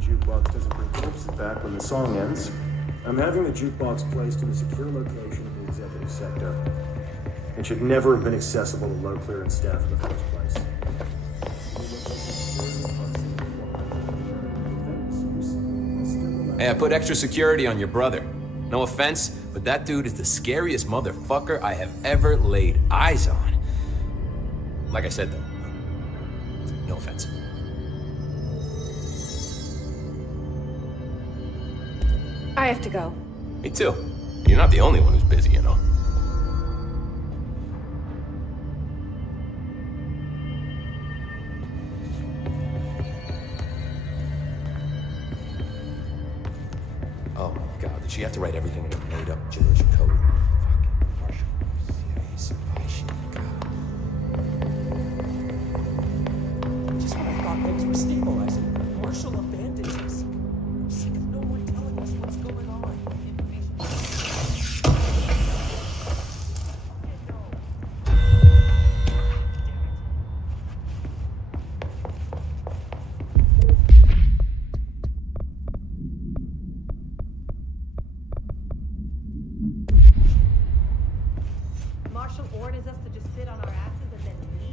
'Jukebox doesn't bring corpses back when the song ends. I'm having the jukebox placed in a secure location in the executive sector. It should never have been accessible to low clearance staff in the first place. Hey, I put extra security on your brother. No offense, but that dude is the scariest motherfucker I have ever laid eyes on. Like I said, though, no offense. I have to go. Me too. You're not the only one who's busy, you know. Oh my god, did she have to write everything in a made-up gibberish code? Fucking Marshall. Serious shit, god. Just when I thought things were stabilizing, Marshall abandoned us. I'm sick of no one telling us what's going on. Marshall orders us to just sit on our asses and then leave?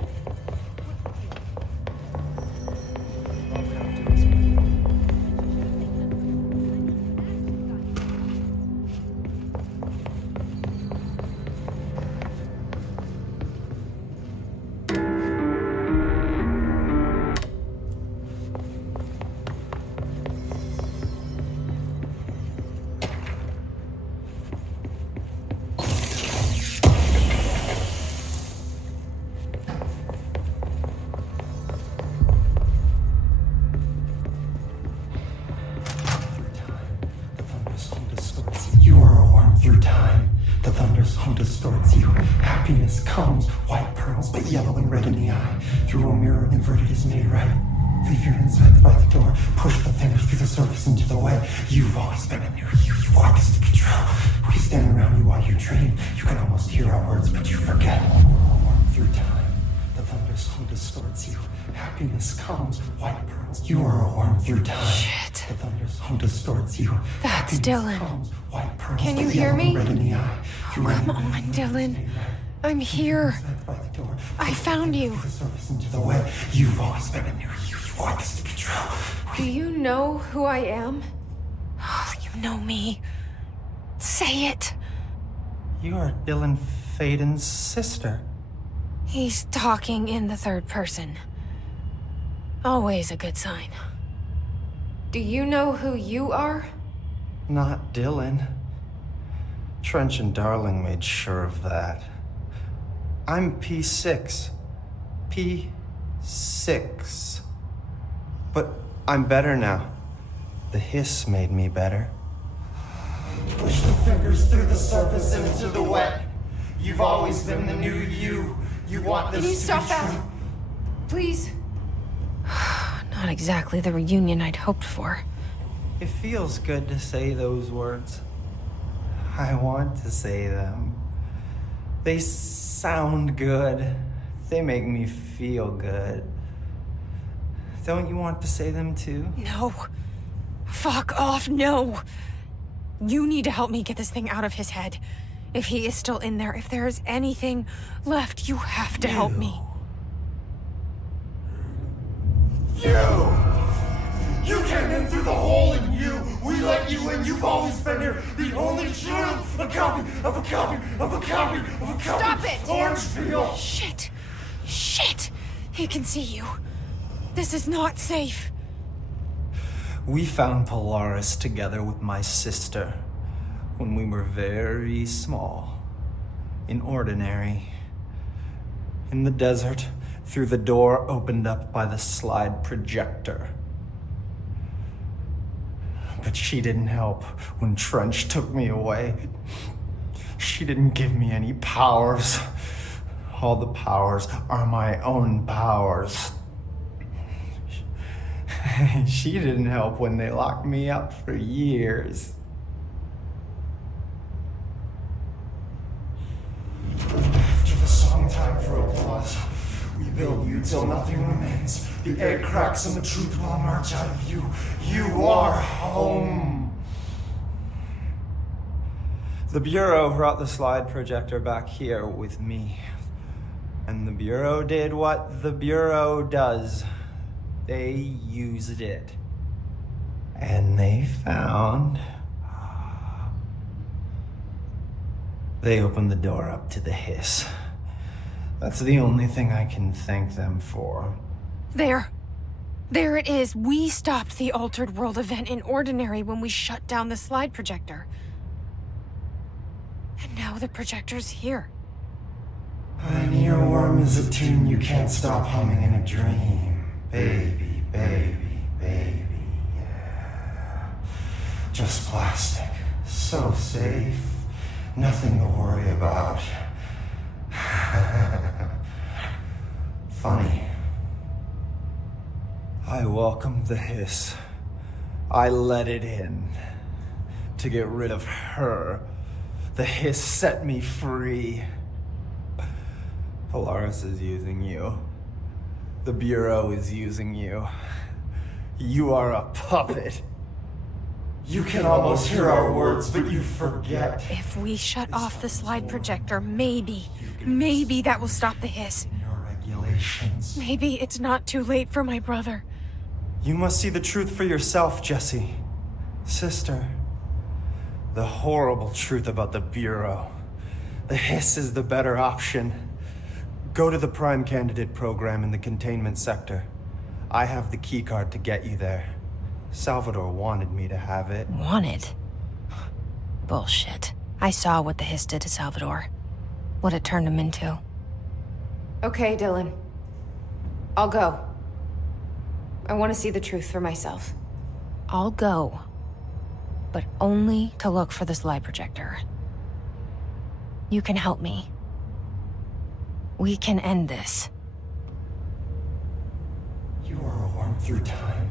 Distorts you. Happiness comes, white pearls, but yellow and red in the eye. Through a mirror, inverted is made right. Leave your insides by the door. Push the fingers through the surface into the wet. You've always been a near you. You want us to control. We stand around you while you dream. You can almost hear our words, but you forget. Through time, the thunderstorm distorts you. Happiness comes, white pearls. You are a worm through time. Shit. The thunderstorm distorts you. That's Dylan. Comes, white pearls, Can you but hear yellow me? and red in the eye. Come on, Dylan. I'm here. I found you. Into the wet. You've always been a near you. You want us to control. Do you know who I am? Oh, you know me. Say it. You are Dylan Faden's sister. He's talking in the third person. Always a good sign. Do you know who you are? Not Dylan. Trench and Darling made sure of that. I'm P6. P6. But I'm better now. The hiss made me better. Push the fingers through the surface and into the wet. You've always been the new you. You want this Can you to stop be that? true? Please? Not exactly the reunion I'd hoped for. It feels good to say those words. I want to say them. They sound good. They make me feel good. Don't you want to say them too? No. Fuck off, no. You need to help me get this thing out of his head. If he is still in there, if there is anything left, you have to help me. You came in through the hole in you. We let you in. You've always been here. The only true. A copy of a copy of a copy of a copy. Stop it! Orange peel. Shit. Shit. He can see you. This is not safe. We found Polaris together with my sister when we were very small, in Ordinary, in the desert, through the door opened up by the slide projector. But she didn't help when Trench took me away. She didn't give me any powers. All the powers are my own powers. She didn't help when they locked me up for years. After the song time for applause, we build you till nothing remains. The egg cracks and the truth will emerge out of you. You are home. The Bureau brought the slide projector back here with me. And the Bureau did what the Bureau does. They used it. And they found... They opened the door up to the hiss. That's the only thing I can thank them for. There. There it is. We stopped the Altered World event in Ordinary when we shut down the slide projector. And now the projector's here. An earworm is a tune you can't stop humming in a dream. Baby, baby, baby, yeah. Just plastic. So safe. Nothing to worry about. Funny. I welcomed the hiss. I let it in. To get rid of her. The hiss set me free. Polaris is using you. The Bureau is using you. You are a puppet. You can almost hear our words, but you forget. If we shut off the slide projector, maybe that will stop the hiss. Your regulations. Maybe it's not too late for my brother. You must see the truth for yourself, Jesse. Sister. The horrible truth about the Bureau. The hiss is the better option. Go to the Prime Candidate program in the containment sector. I have the keycard to get you there. Salvador wanted me to have it. Wanted? Bullshit. I saw what the hiss did to Salvador. What it turned him into. Okay, Dylan. I'll go. I want to see the truth for myself. I'll go. But only to look for the slide projector. You can help me. We can end this. You are a worm through time.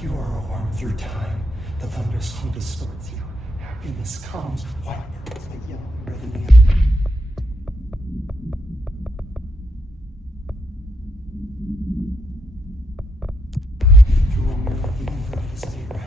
You are a worm through time. The thunderstorm distorts you. Happiness comes. White pearls, but yellow rather than the through a mirror, the inverted is made right.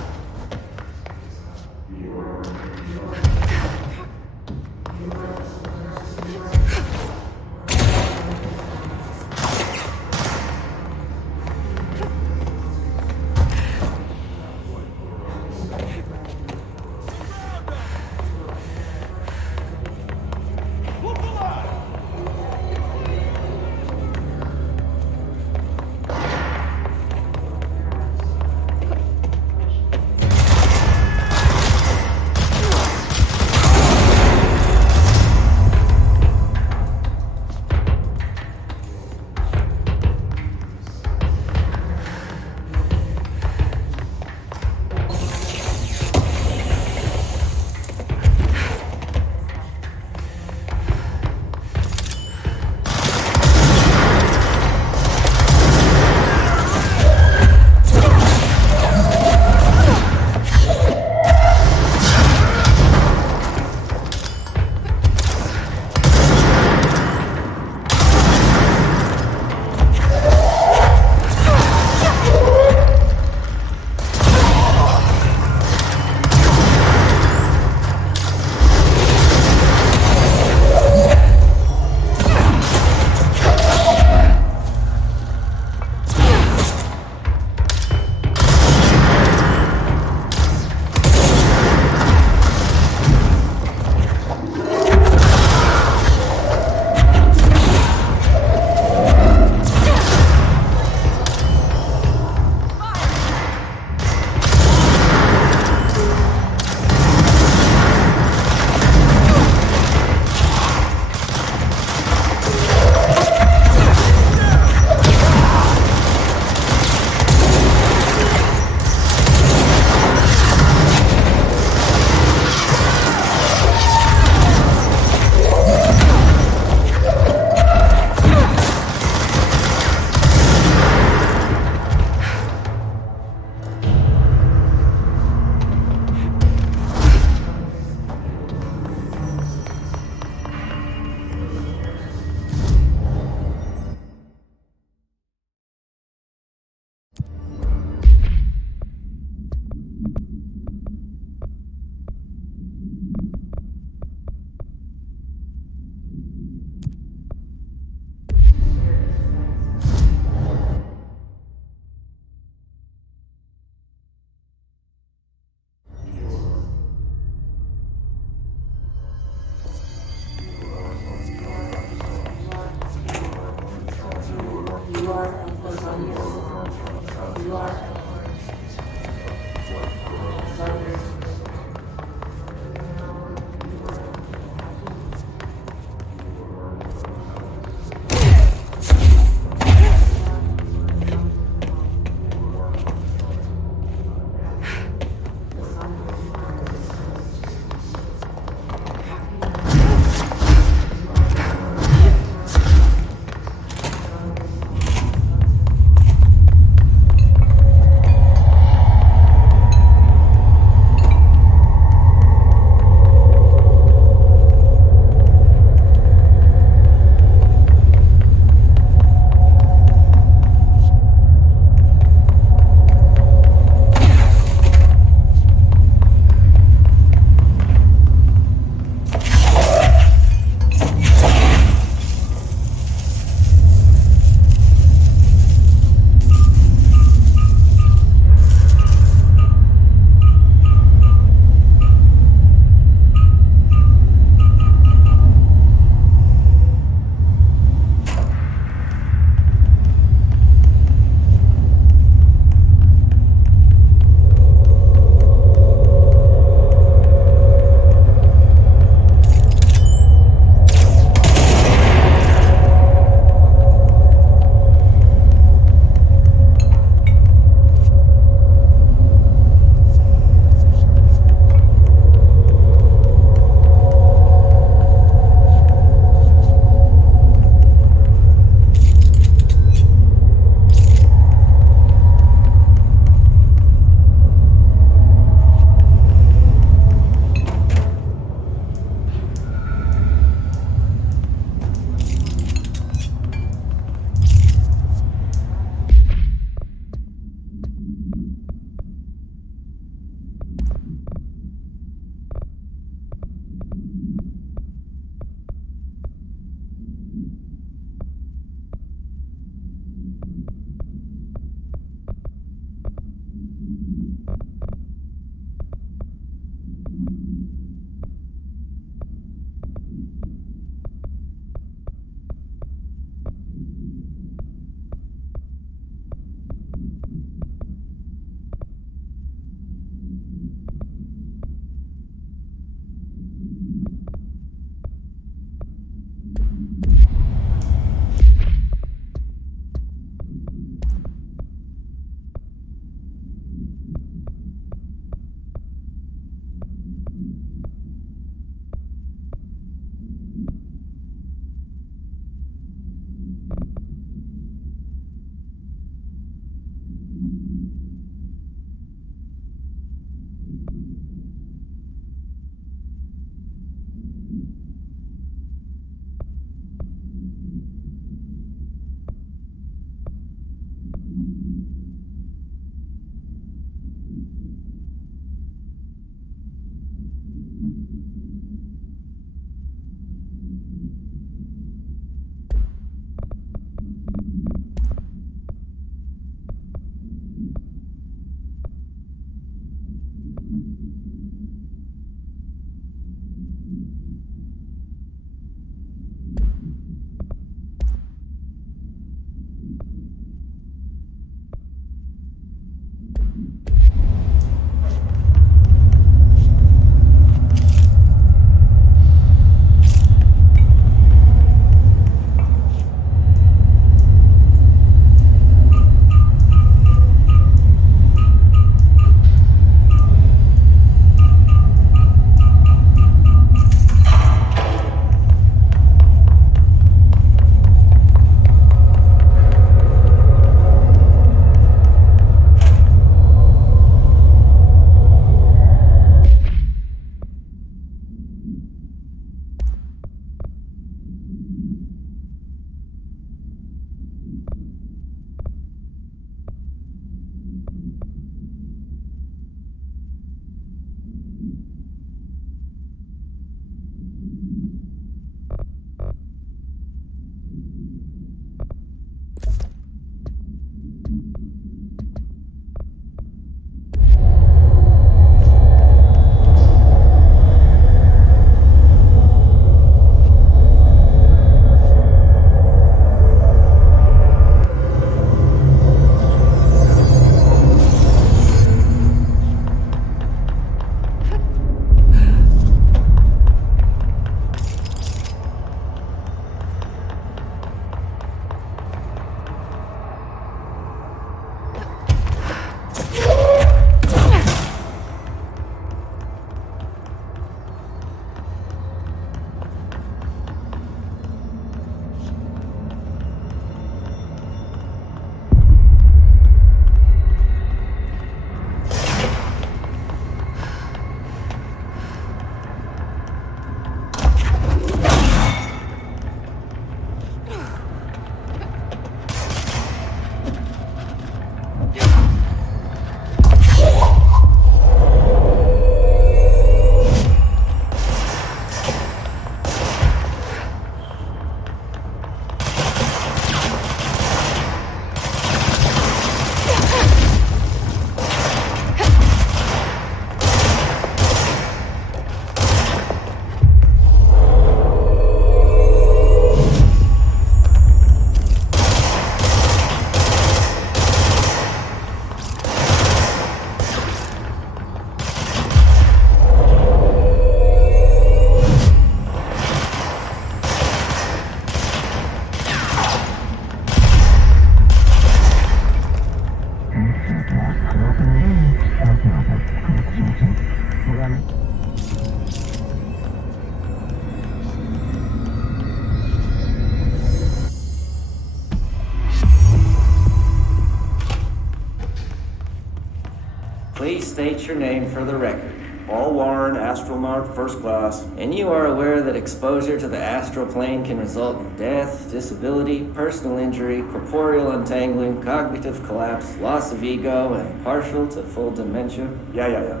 state your name for the record. Paul Warren, astronaut, first class. And you are aware that exposure to the astral plane can result in death, disability, personal injury, corporeal untangling, cognitive collapse, loss of ego, and partial to full dementia? Yeah.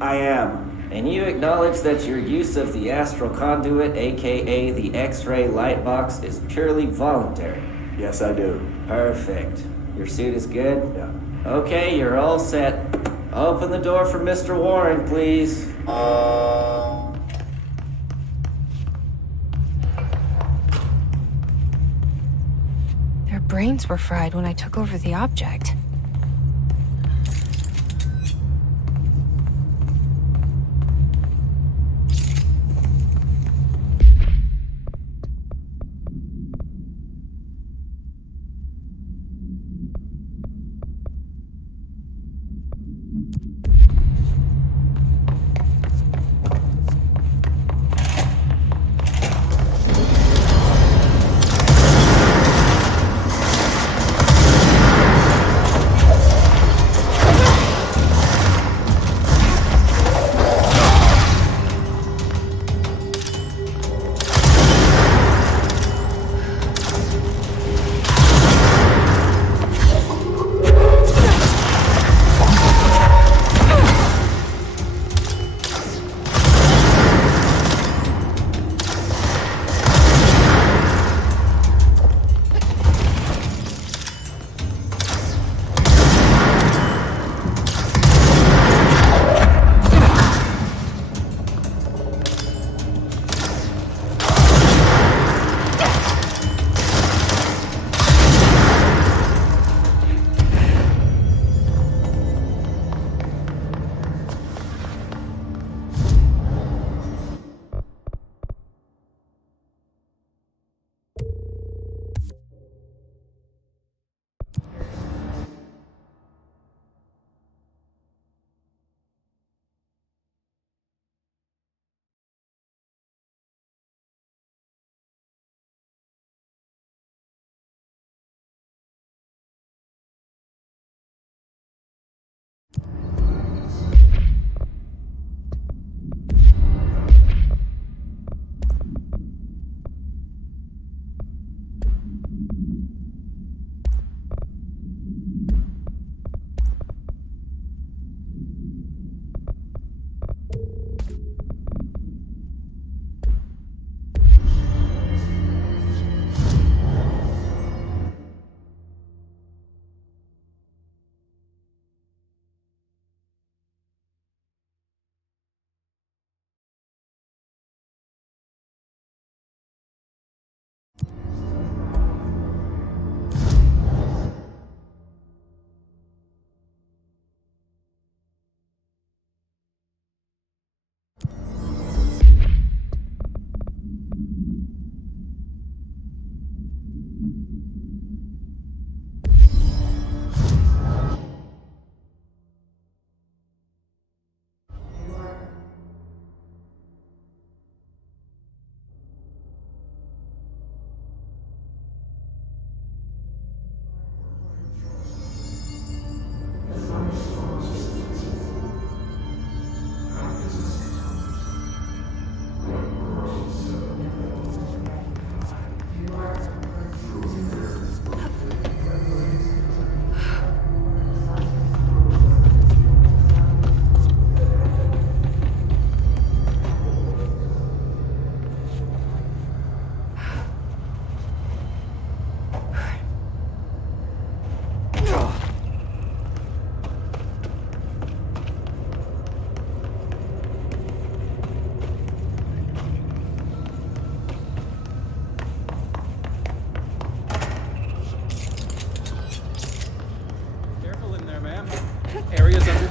I am. And you acknowledge that your use of the astral conduit, aka the X-ray light box, is purely voluntary? Yes, I do. Perfect. Your suit is good? Yeah. Okay, you're all set. Open the door for Mr. Warren, please. Their brains were fried when I took over the object.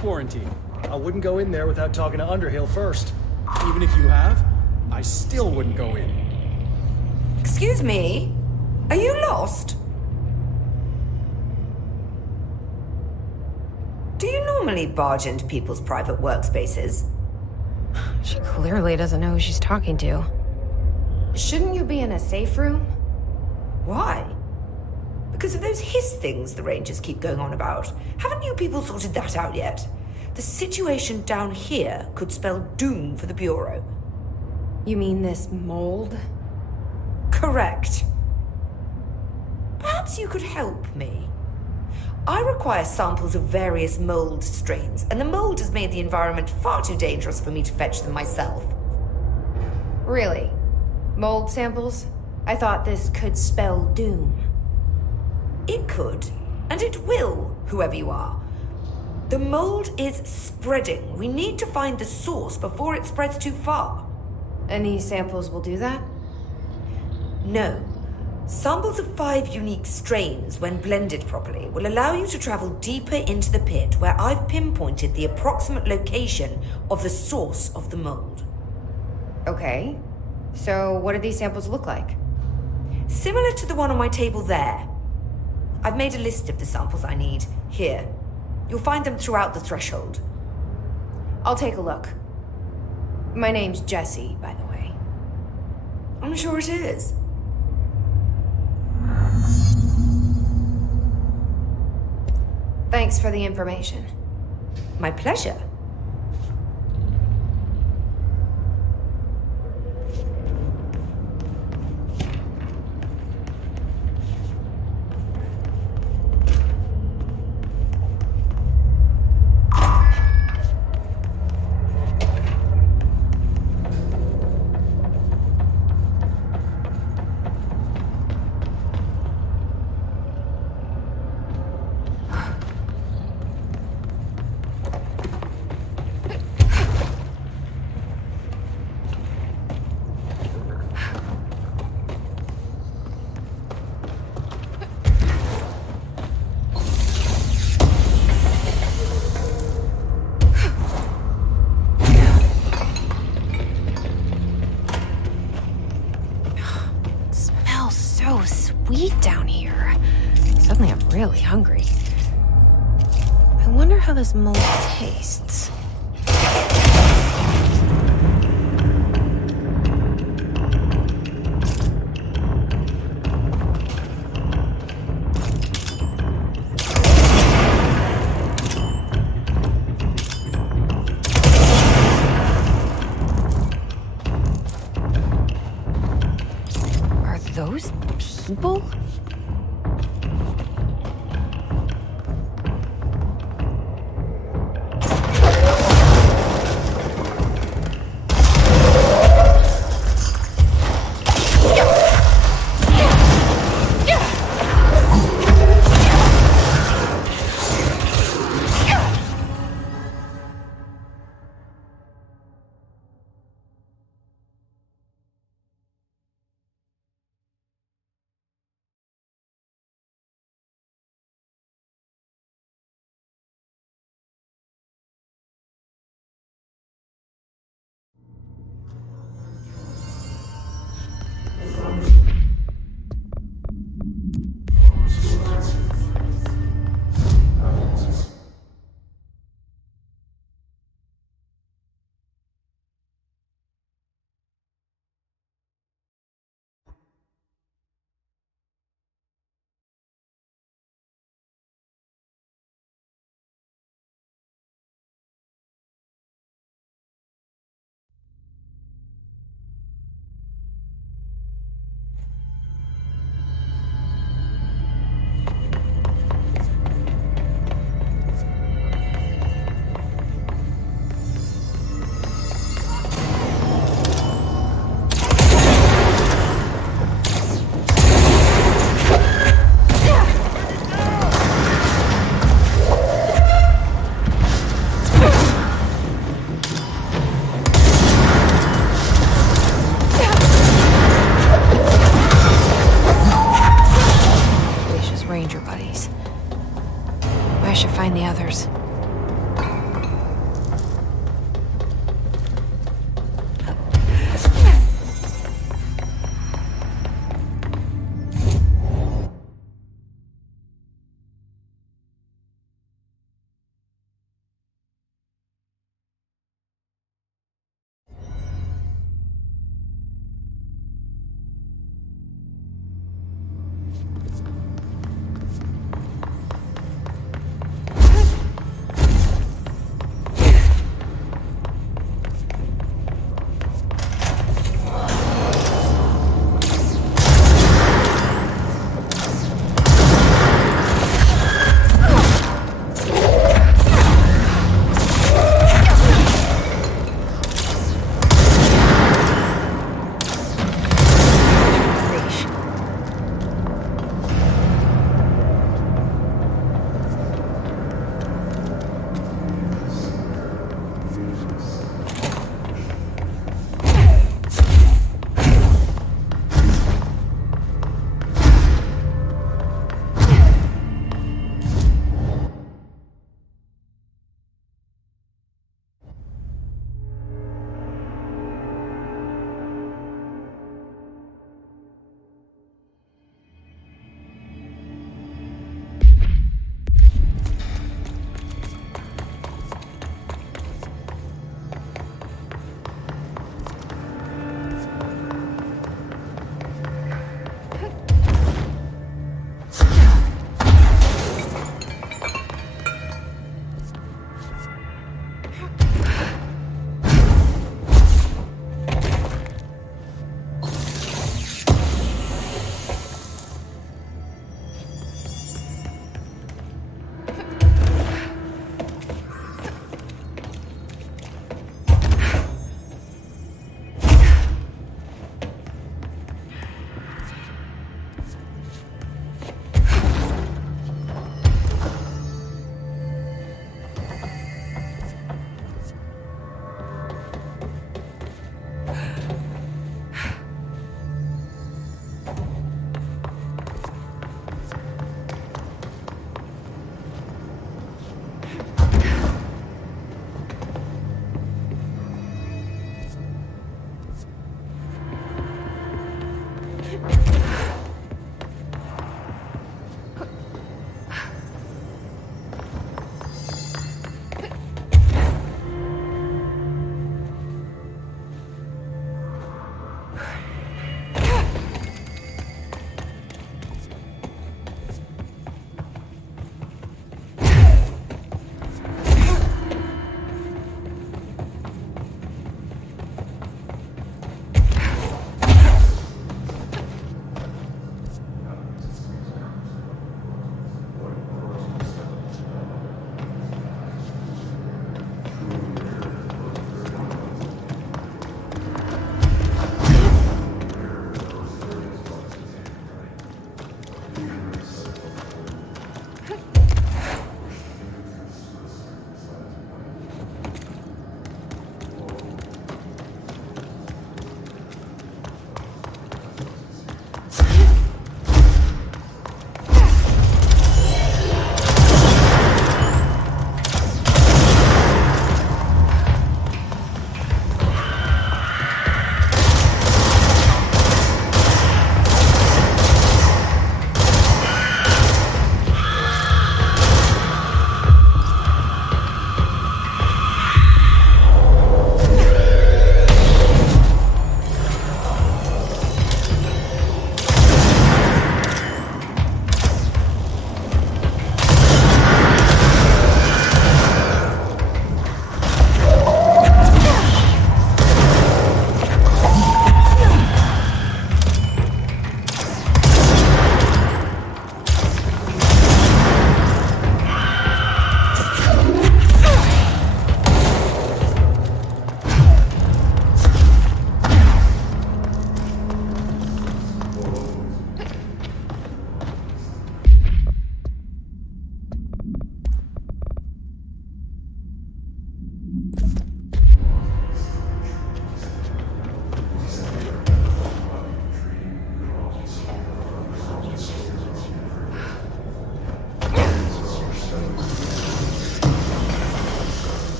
Quarantine. I wouldn't go in there without talking to Underhill first. Even if you have, I still wouldn't go in. Excuse me? Are you lost? Do you normally barge into people's private workspaces? She clearly doesn't know who she's talking to. Shouldn't you be in a safe room? Why? Because of those hiss things the Rangers keep going on about. Haven't you people sorted that out yet? The situation down here could spell doom for the Bureau. You mean this mold? Correct. Perhaps you could help me. I require samples of various mold strains, and the mold has made the environment far too dangerous for me to fetch them myself. Really? Mold samples? I thought this could spell doom. It could, and it will, whoever you are. The mold is spreading. We need to find the source before it spreads too far. And these samples will do that? No. Samples of 5 unique strains, when blended properly, will allow you to travel deeper into the pit, where I've pinpointed the approximate location of the source of the mold. Okay. So what do these samples look like? Similar to the one on my table there. I've made a list of the samples I need. Here. You'll find them throughout the threshold. I'll take a look. My name's Jessie, by the way. I'm sure it is. Thanks for the information. My pleasure. Really hungry. I wonder how this mold tastes. Are those people? Ranger buddies. I should find the others.